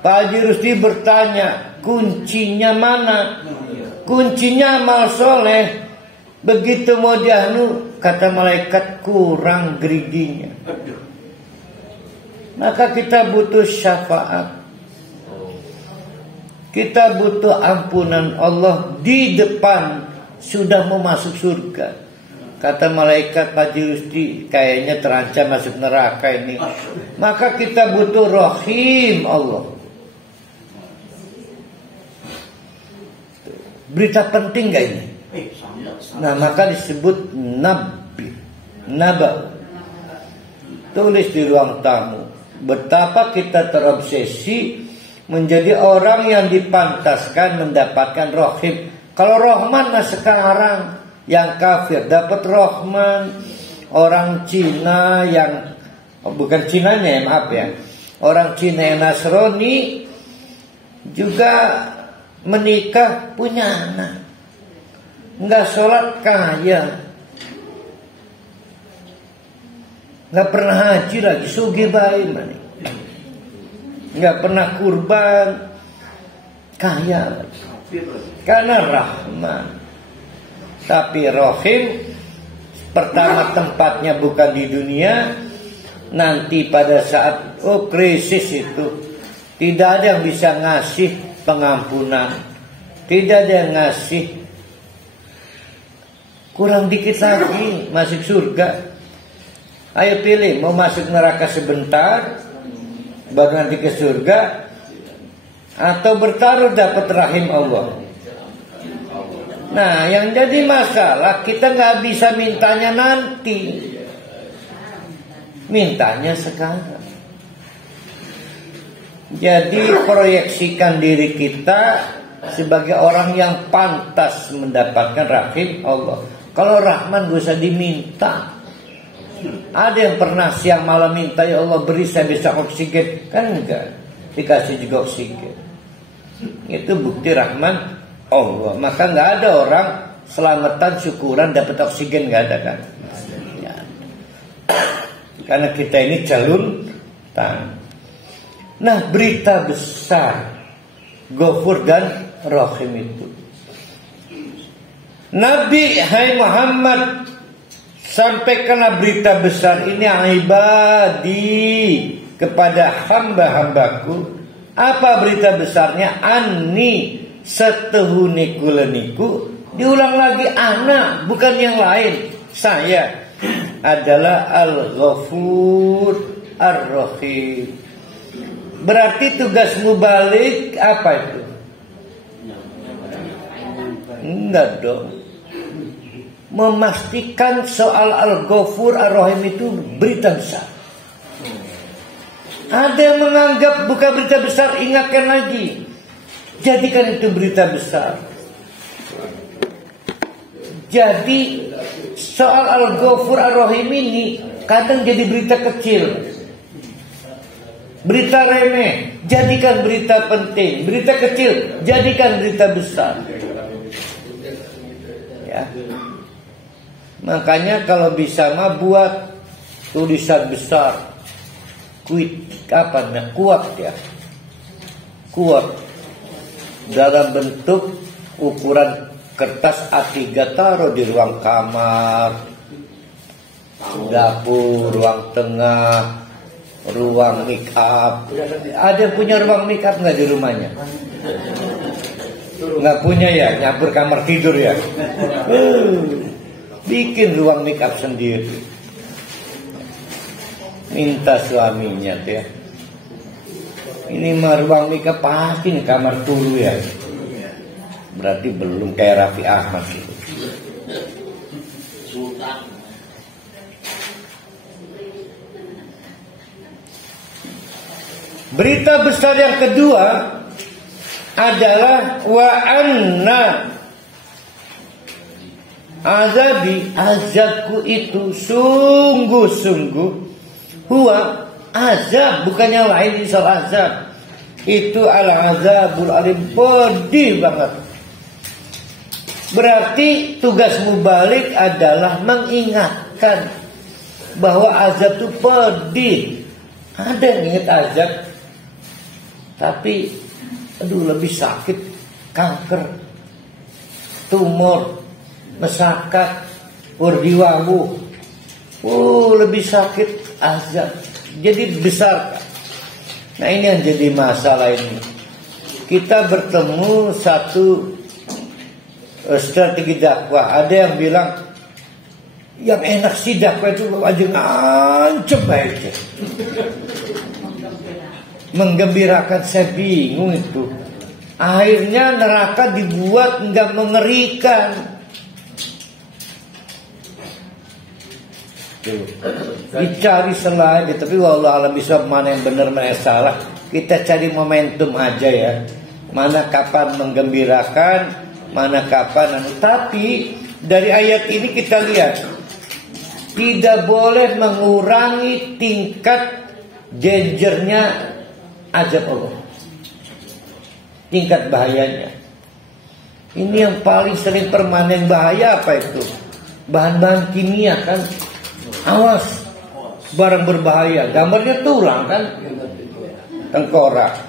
Pak Haji Rusdi bertanya, kuncinya mana? Kuncinya amal soleh. Begitu mau dianu, kata malaikat, kurang geriginya. Maka kita butuh syafaat. Kita butuh ampunan Allah di depan sudah mau masuk surga. Kata malaikat, Pak Haji Rusdi, kayaknya terancam masuk neraka ini. Maka kita butuh Rahim Allah. Berita penting gak ini? Nah, maka disebut nabi, naba. Tulis di ruang tamu. Betapa kita terobsesi menjadi orang yang dipantaskan mendapatkan Rahim. Kalau Rahman nah sekarang yang kafir dapat Rahman. Orang Cina yang bukan Cinanya, maaf ya, orang Cina yang Nasrani juga menikah punya anak. Nggak sholat kaya, nggak pernah haji lagi, sugih bae mana, nggak pernah kurban, kaya lagi. Karena Rahman. Tapi Rahim, pertama tempatnya bukan di dunia. Nanti pada saat krisis itu tidak ada yang bisa ngasih pengampunan, tidak ada yang ngasih. Kurang dikit lagi masuk surga. Ayo pilih, mau masuk neraka sebentar baru nanti ke surga, atau bertaruh dapat rahim Allah. Nah, yang jadi masalah kita nggak bisa mintanya nanti, mintanya sekarang. Jadi proyeksikan diri kita sebagai orang yang pantas mendapatkan rahim Allah. Kalau Rahman gak usah diminta. Ada yang pernah siang malam minta, ya Allah beri saya bisa oksigen, kan enggak, dikasih juga oksigen. Itu bukti Rahman Allah. Maka nggak ada orang selamatan syukuran dapat oksigen, nggak ada kan? Ya. Karena kita ini jalur tan. Nah, berita besar Ghafur dan rahim itu. Nabi, hai Muhammad, sampaikanlah berita besar ini ibadi kepada hamba-hambaku. Apa berita besarnya? Anni setuhuniku leniku. Diulang lagi, anak, bukan yang lain. Saya adalah Al-Ghafur Ar-Rahim. Berarti tugas mubalik apa itu? Enggak dong. Memastikan soal Al-Ghafur Ar-Rahim itu berita besar. Ada yang menganggap bukan berita besar, ingatkan lagi. Jadikan itu berita besar. Jadi soal Al-Ghafur Ar-Rahim ini kadang jadi berita kecil, berita remeh, jadikan berita penting. Berita kecil, jadikan berita besar. Ya. Makanya kalau bisa mah buat tulisan besar, kuat ya, kuat dalam bentuk ukuran kertas A3, taruh di ruang kamar, dapur, ruang tengah, ruang make up. Ada yang punya ruang make up nggak di rumahnya? Nggak punya ya, nyampur kamar tidur ya. Bikin ruang make up sendiri. Minta suaminya ya. Ini mah ruang make up pasti nih kamar turu ya. Berarti belum kayak Raffi Ahmad gitu. Berita besar yang kedua adalah wa anna azabi, azabku itu sungguh-sungguh, huwa azab, bukan yang lain. Soal azab itu al-azabul alim, pedih banget. Berarti tugas mubalik adalah mengingatkan bahwa azab itu pedih. Ada yang ingat azab, tapi aduh lebih sakit, kanker, tumor, mesakat, urdiwawu. Lebih sakit azab. Jadi besar. Nah ini yang jadi masalah ini. Kita bertemu satu strategi dakwah. Ada yang bilang yang enak sih dakwah itu aja ngancem aja. Menggembirakan, saya bingung itu. Akhirnya neraka dibuat nggak mengerikan. Dicari selain, tapi wallahu alam bisa mana yang benar mana yang salah. Kita cari momentum aja ya. Mana kapan menggembirakan, mana kapan. Tapi dari ayat ini kita lihat tidak boleh mengurangi tingkat dangernya azab Allah, tingkat bahayanya. Ini yang paling sering permanen bahaya apa itu? Bahan-bahan kimia kan. Awas, barang berbahaya. Gambarnya tulang kan, tengkorak.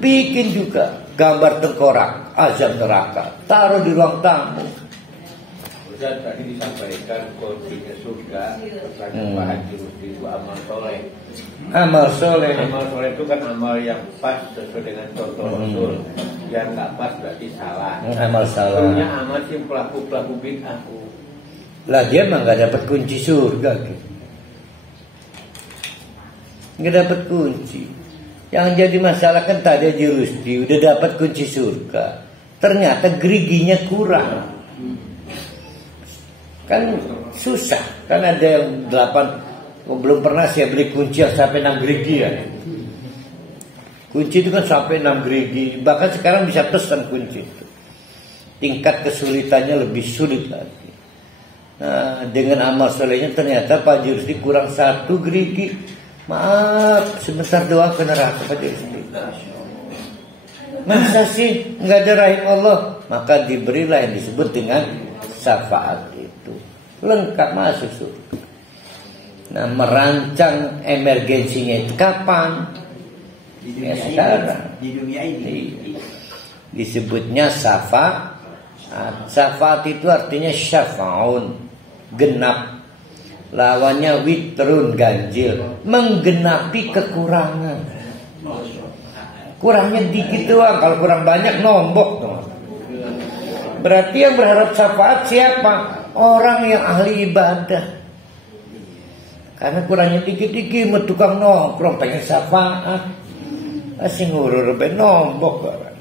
Bikin juga gambar tengkorak, azab neraka, taruh di ruang tamu. Ustaz, tadi disampaikan kuncinya surga, pertanyaan Pak Haji Rusdi itu amal soleh. Amal soleh. Amal soleh itu kan amal yang pas sesuai dengan contoh Rasul. Yang nggak pas berarti salah. Amal salah. Punya amal sih pelaku bid'ah. Lah dia mah nggak dapat kunci surga gitu. Nggak dapat kunci. Yang jadi masalah kan tadi Haji Rusdi udah dapat kunci surga, ternyata geriginya kurang. Kan susah. Kan ada yang 8, belum pernah saya beli kunci yang sampai 6 gerigi ya. Kunci itu kan sampai 6 gerigi. Bahkan sekarang bisa pesan kunci itu. Tingkat kesulitannya lebih sulit lagi. Nah, dengan amal solehnya ternyata Pak Jurusdi kurang 1 gerigi. Maaf, sebentar doang ke neraka Pak Jurusdi. Masa sih nggak ada rahim Allah? Maka diberilah yang disebut dengan syafaat itu. Lengkap masuk surga. Nah, merancang emergensinya itu kapan? Di dunia sekarang. Di dunia ini. disebutnya syafaat. Syafaat itu artinya syafa'un, genap. Lawannya witrun, ganjil, menggenapi kekurangan. Kurangnya dikit doang, kalau kurang banyak nombok. Berarti yang berharap syafaat siapa? Orang yang ahli ibadah. Karena kurangnya dikit-dikit, tukang nongkrong pengen syafaat, asing ngurur ben nombok.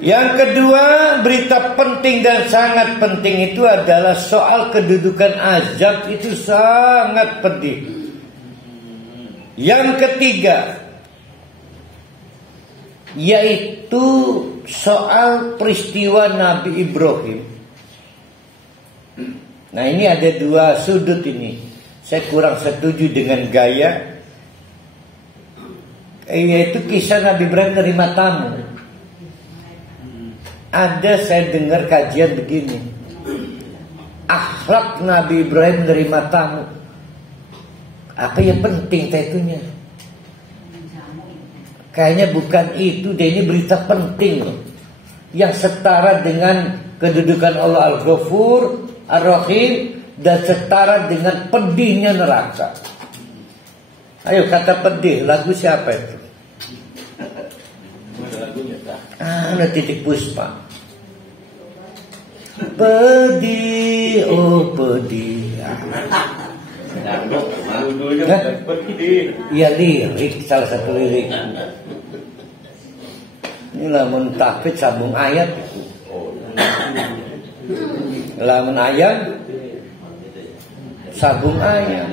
Yang kedua, berita penting dan sangat penting itu adalah soal kedudukan azab, itu sangat pedih. Yang ketiga, yaitu soal peristiwa Nabi Ibrahim. Nah, ini ada dua sudut ini. Saya kurang setuju dengan gaya, yaitu kisah Nabi Ibrahim nerima tamu. Ada saya dengar kajian begini, akhlak Nabi Ibrahim nerima tamu. Apa yang penting itunya? Kayaknya bukan itu deh, ini berita penting loh, yang setara dengan kedudukan Allah Al-Ghafur Ar-Rahim, dan setara dengan pedihnya neraka. Ayo, kata pedih, lagu siapa itu? Titik Puspa. Pedih, oh pedih. Iya, lirik, salah satu lirik. Ini lamun tahfidz sambung ayat. Lamun ayat sambung ayat.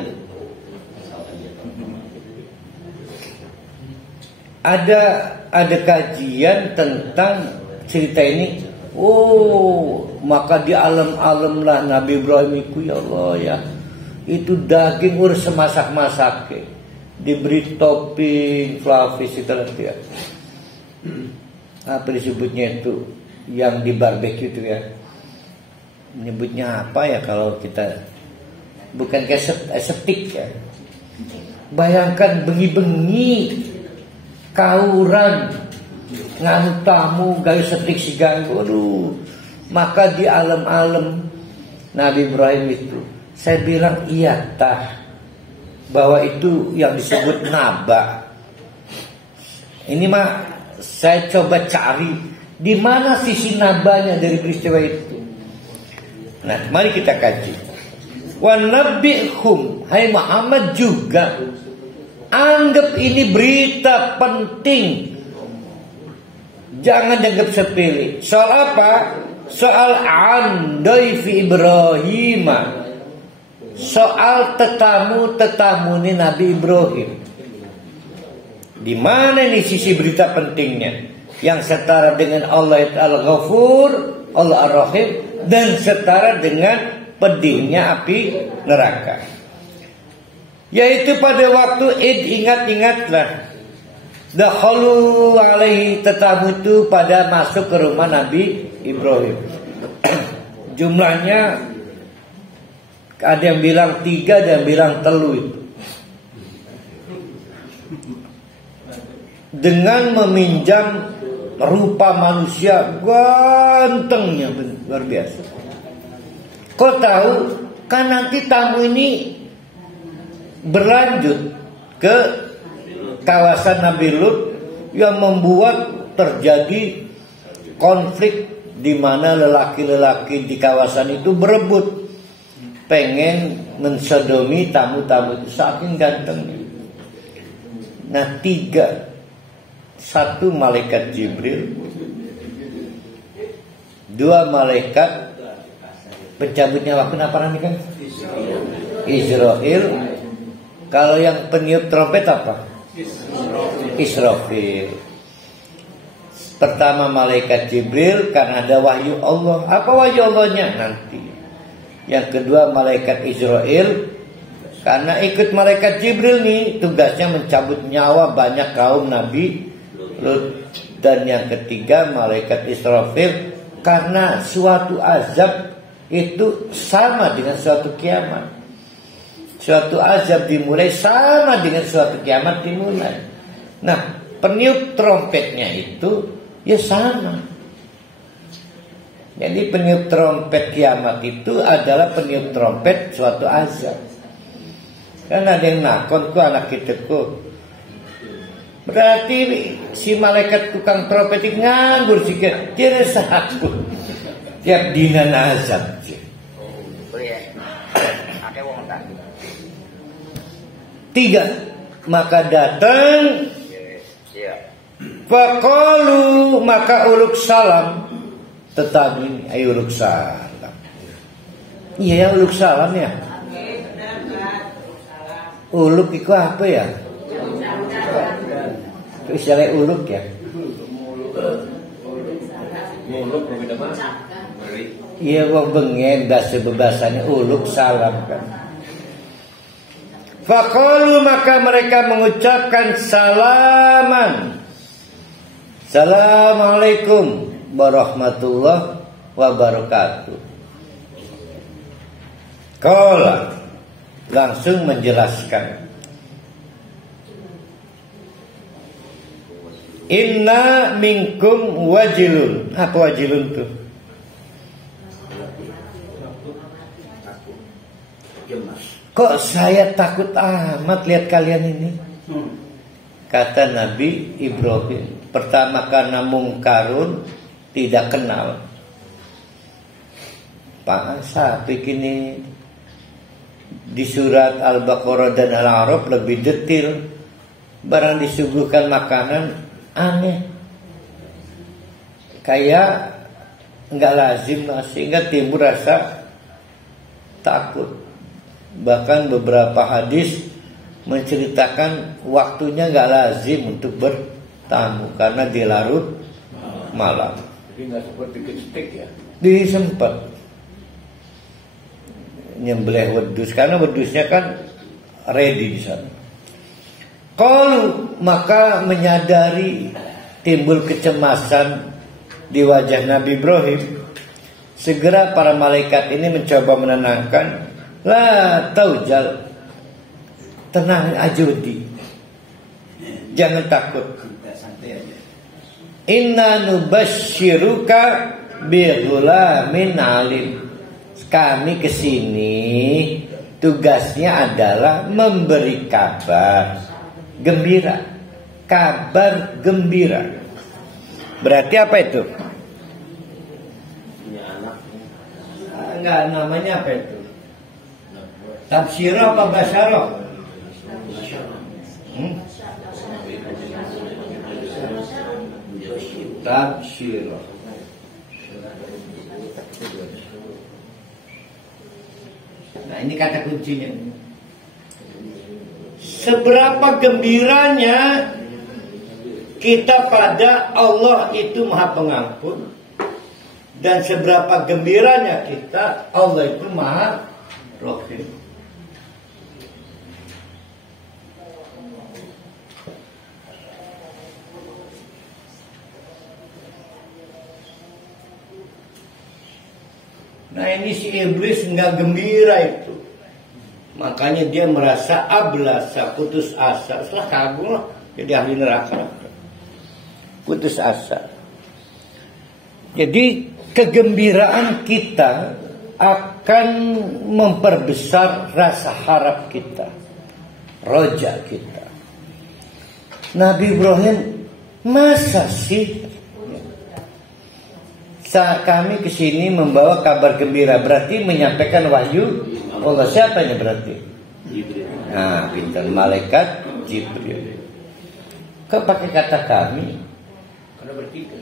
Ada kajian tentang cerita ini. Oh, maka di alam-alam lah Nabi Ibrahim itu, ya Allah ya, itu daging urus semasak-masak, diberi topping flavis itu ya. Apa disebutnya itu yang di barbecue itu ya? Menyebutnya apa ya kalau kita, bukan kayak septik ya. Bayangkan bengi-bengi kauran nganu tamu gawe setik si ganggu. Aduh, maka di alam-alam Nabi Ibrahim itu, saya bilang iya tah, bahwa itu yang disebut naba. Ini mah saya coba cari di mana sisi nabanya dari peristiwa itu. Nah, mari kita kaji. Wa nabbihum, hai Muhammad juga anggap ini berita penting. Jangan dianggap sepele. Soal apa? Soal andaifi Ibrahim. Soal tetamu ini Nabi Ibrahim. Di mana nih sisi berita pentingnya? Yang setara dengan Allah Al-Ghafur, Allah Ar-Rahim, dan setara dengan pedihnya api neraka. Yaitu pada waktu Id, ingat-ingatlah, dakhalu alaihi, tetamu itu pada masuk ke rumah Nabi Ibrahim. Jumlahnya ada yang bilang 3, ada yang bilang 3 itu. Dengan meminjam rupa manusia gantengnya luar biasa. Kau tahu kan nanti tamu ini berlanjut ke kawasan Nabi Lut yang membuat terjadi konflik di mana lelaki-lelaki di kawasan itu berebut pengen mensodomi tamu-tamu itu saking gantengnya. Nah, 3, 1 malaikat Jibril, 2 malaikat pencabut nyawa, kenapa namanya kan? Israel. Kalau yang peniup trompet apa? Israfil. Pertama malaikat Jibril karena ada wahyu Allah. Apa wahyu Allahnya? Nanti. Yang kedua malaikat Israel karena ikut malaikat Jibril nih, tugasnya mencabut nyawa banyak kaum Nabi Lut. Dan yang ketiga malaikat Israfil karena suatu azab itu sama dengan suatu kiamat. Suatu azab dimulai sama dengan suatu kiamat dimulai. Nah, peniup trompetnya itu ya sama. Jadi peniup trompet kiamat itu adalah peniup trompet suatu azab. Kan ada yang nakon ku anak kita ku. Berarti si malaikat tukang trompet itu nganggur sih, dia satu tiap dina azab. Tiga, maka datang faqalu, maka uluk salam, tetapi ayo uluk salam. Iya, uluk salam ya. Uluk itu apa ya? Istilah uluk ya. Muluk berbeda mana? Iya, wong bengen bahasa bebasannya uluk salam kan. Faqalu, maka mereka mengucapkan salaman. Assalamualaikum warahmatullahi wabarakatuh. Qala, langsung menjelaskan. Inna minkum wajilun. Apa wajilun tuh? Kok saya takut amat lihat kalian ini? Kata Nabi Ibrahim. Pertama karena mungkarun, tidak kenal. Pak Sapi kini di surat Al-Baqarah dan Al-A'raf lebih detail. Barang disuguhkan makanan aneh, kayak nggak lazim, sehingga timbul rasa takut. Bahkan beberapa hadis menceritakan waktunya nggak lazim untuk bertamu karena di larut malam. Jadi nggak seperti steak ya? Disempat nyembelih wedus karena wedusnya kan ready di sana. Qalu, maka menyadari timbul kecemasan di wajah Nabi Ibrahim, segera para malaikat ini mencoba menenangkan. La taujal, tenang ajudi, jangan takut. Inna nubasyiruka bighulamin alim. Kami kesini tugasnya adalah memberi kabar gembira, kabar gembira. Berarti apa itu? Enggak, namanya apa itu? Tafsirah apa basyarah? Tafsirah. Nah, ini kata kuncinya. Seberapa gembiranya kita pada Allah itu Maha Pengampun, dan seberapa gembiranya kita Allah itu Maha Rahim. Nah, ini si iblis nggak gembira itu, makanya dia merasa ablasa, putus asa. Setelah kagum lah, jadi ahli neraka, putus asa. Jadi kegembiraan kita akan memperbesar rasa harap kita, roja kita. Nabi Ibrahim, masa sih saat kami kesini membawa kabar gembira, berarti menyampaikan wahyu Allah. Siapa ini berarti? Jibril. Nah, pintar, malaikat Jibril. Kok pakai kata kami? Karena bertiga.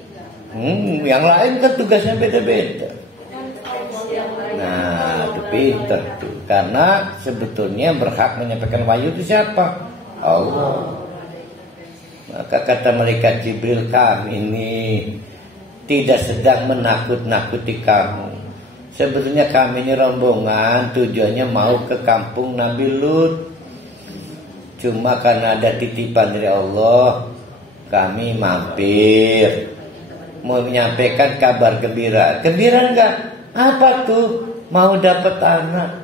Yang lain kan tugasnya beda-beda. Nah, itu pintar tuh. Karena sebetulnya berhak menyampaikan wahyu itu siapa? Allah. Maka kata malaikat Jibril, kami ini tidak sedang menakut-nakuti kamu. Sebetulnya kami ini rombongan, tujuannya mau ke kampung Nabi Lut. Cuma karena ada titipan dari Allah, kami mampir, mau menyampaikan kabar gembira. Gembira enggak? Apa tuh? Mau dapat anak.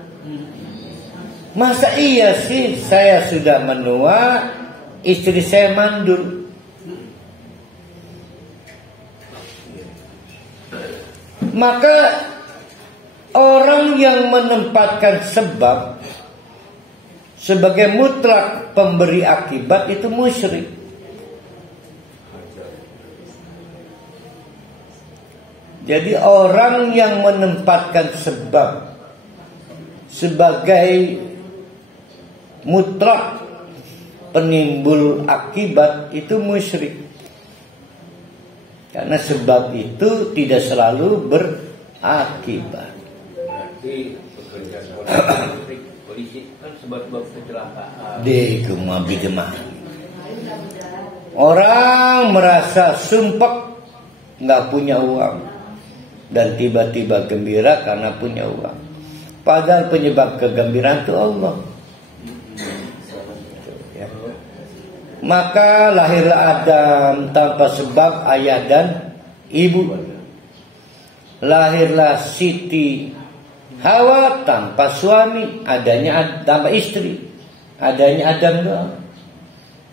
Masa iya sih, saya sudah menua, istri saya mandul. Maka orang yang menempatkan sebab sebagai mutlak pemberi akibat itu musyrik. Jadi orang yang menempatkan sebab sebagai mutlak penimbul akibat itu musyrik. Karena sebab itu tidak selalu berakibat. Berarti pekerjaan polisi kan sebab-sebab kecelakaan. Orang merasa sumpek nggak punya uang dan tiba-tiba gembira karena punya uang. Padahal penyebab kegembiraan itu Allah. Maka lahirlah Adam tanpa sebab ayah dan ibu. Lahirlah Siti Hawa tanpa suami, adanya tanpa istri, adanya Adam doang.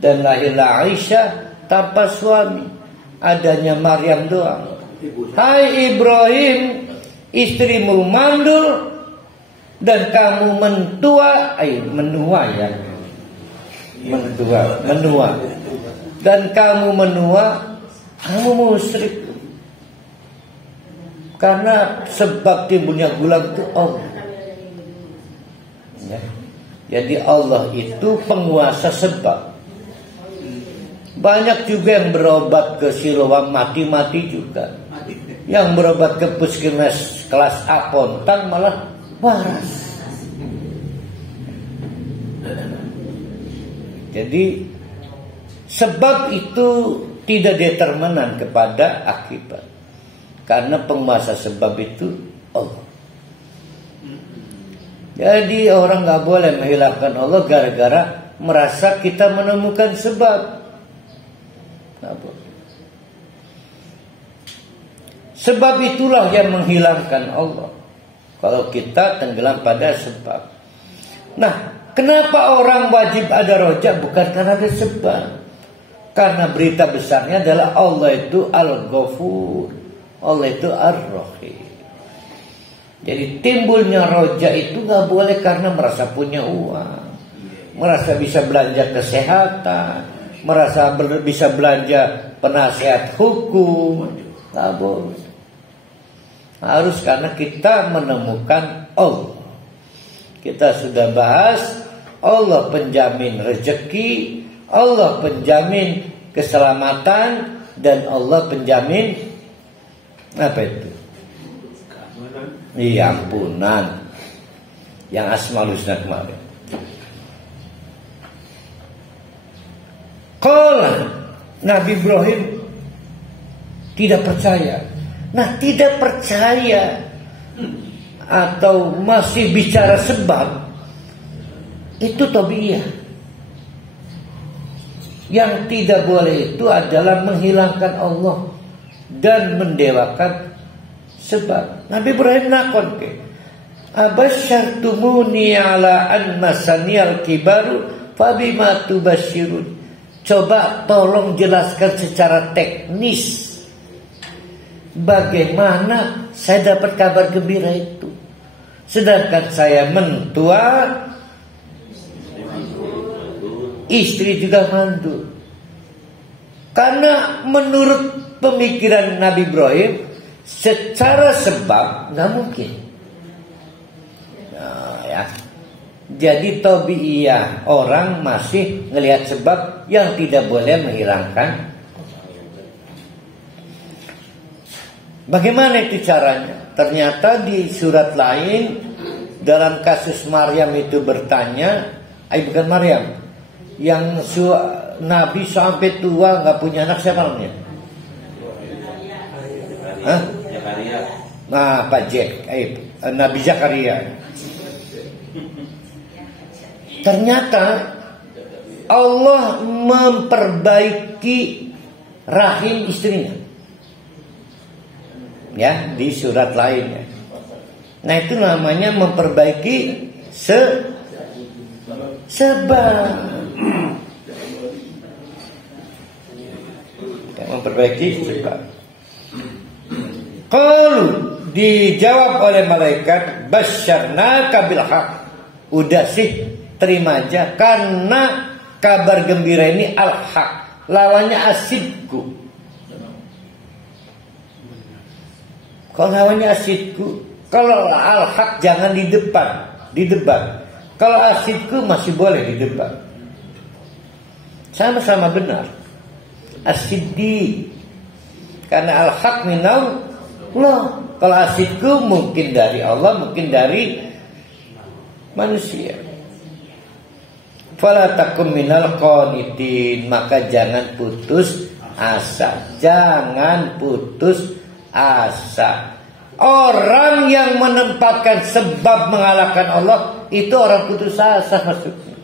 Dan lahirlah Aisyah tanpa suami, adanya Maryam doang. Hai Ibrahim, istrimu mandul dan kamu mentua, menua. Dan kamu menua, kamu musyrik. Karena sebab timbulnya gulam itu Allah. Ya. Jadi Allah itu penguasa sebab. Banyak juga yang berobat ke Siloam mati-mati juga. Yang berobat ke puskesmas kelas A Pontang malah waras. Jadi sebab itu tidak determinan kepada akibat. Karena penguasa sebab itu Allah. Jadi orang gak boleh menghilangkan Allah gara-gara merasa kita menemukan sebab. Gak boleh. Sebab itulah yang menghilangkan Allah. Kalau kita tenggelam pada sebab. Nah, kenapa orang wajib ada rojak? Bukan karena ada sebab. Karena berita besarnya adalah Allah itu Al-Ghafur, Allah itu Ar-Rahim. Jadi timbulnya rojak itu gak boleh karena merasa punya uang, merasa bisa belanja kesehatan, merasa bisa belanja penasehat hukum. Gak boleh. Harus karena kita menemukan Allah. Kita sudah bahas Allah penjamin rezeki, Allah penjamin keselamatan, dan Allah penjamin apa itu? Iya, ampunan. Yang Asmaul Husna kemarin. Qala Nabi Ibrahim tidak percaya. Nah, tidak percaya atau masih bicara sebab itu tabiiyah. Yang tidak boleh itu adalah menghilangkan Allah dan mendewakan sebab. Nabi Ibrahim nakon ke abasyartumuni ala an masaniyal kibaru fabima tubasyirun. Coba tolong jelaskan secara teknis bagaimana saya dapat kabar gembira itu, sedangkan saya mentua, istri juga mandul. Karena menurut pemikiran Nabi Ibrahim, secara sebab nggak mungkin. Nah, ya. Jadi tabiiyah orang masih ngelihat sebab yang tidak boleh menghilangkan. Bagaimana itu caranya? Ternyata di surat lain dalam kasus Maryam itu bertanya, bukan Maryam, yang Nabi sampai tua nggak punya anak, siapa namanya? Hah? Nah, Pak Jack, Nabi Zakaria. Ternyata Allah memperbaiki rahim istrinya. Ya, di surat lainnya. Nah, itu namanya memperbaiki sebab. Memperbaiki sebab. Qalu dijawab oleh malaikat, basyarnaka bil haq. Udah sih, terima aja, karena kabar gembira ini al-haq, lawannya asidku. Kalau lawannya asidku, kalau al-haq jangan di depan. Kalau asidku masih boleh di depan. Sama-sama benar. Asiddi, karena al-haq minallah. Kalau asidku mungkin dari Allah, mungkin dari manusia. Fala takum minal qanitin, maka jangan putus asa. Jangan putus asa. Orang yang menempatkan sebab mengalahkan Allah, itu orang putus asa maksudnya.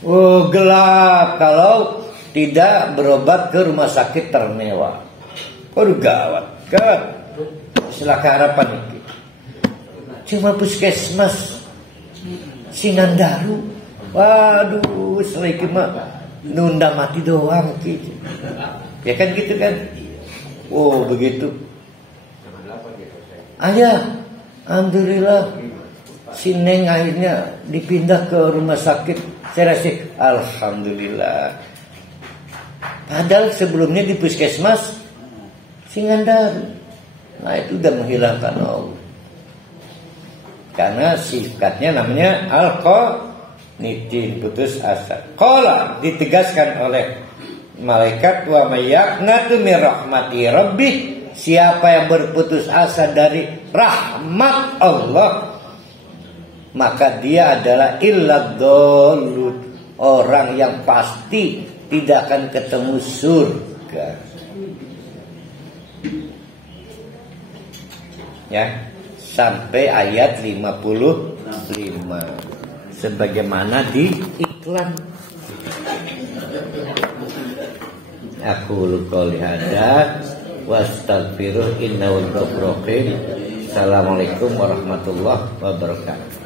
Oh, gelap kalau tidak berobat ke rumah sakit termewah. Aduh, gawat. Silakan harapan ini. Cuma puskesmas Singandaru. Waduh, selagi mah nunda mati doang gitu. Ya kan gitu kan? Oh, begitu. Ayah, alhamdulillah si Neng akhirnya dipindah ke rumah sakit. Saya rasa alhamdulillah. Padahal sebelumnya di puskesmas Singandaru. Nah, itu udah menghilangkan Allah. Karena sifatnya namanya al-qanitin, putus asa. Qala, ditegaskan oleh malaikat, wa may yaqnatu min rahmati rabbih, siapa yang berputus asa dari rahmat Allah, maka dia adalah illad-dallun, orang yang pasti tidak akan ketemu surga. Ya, sampai ayat 55 sebagaimana di iklan. Aku qouli hada wastaghfiruh innahu ghafurur rahim. Assalamualaikum warahmatullahi wabarakatuh.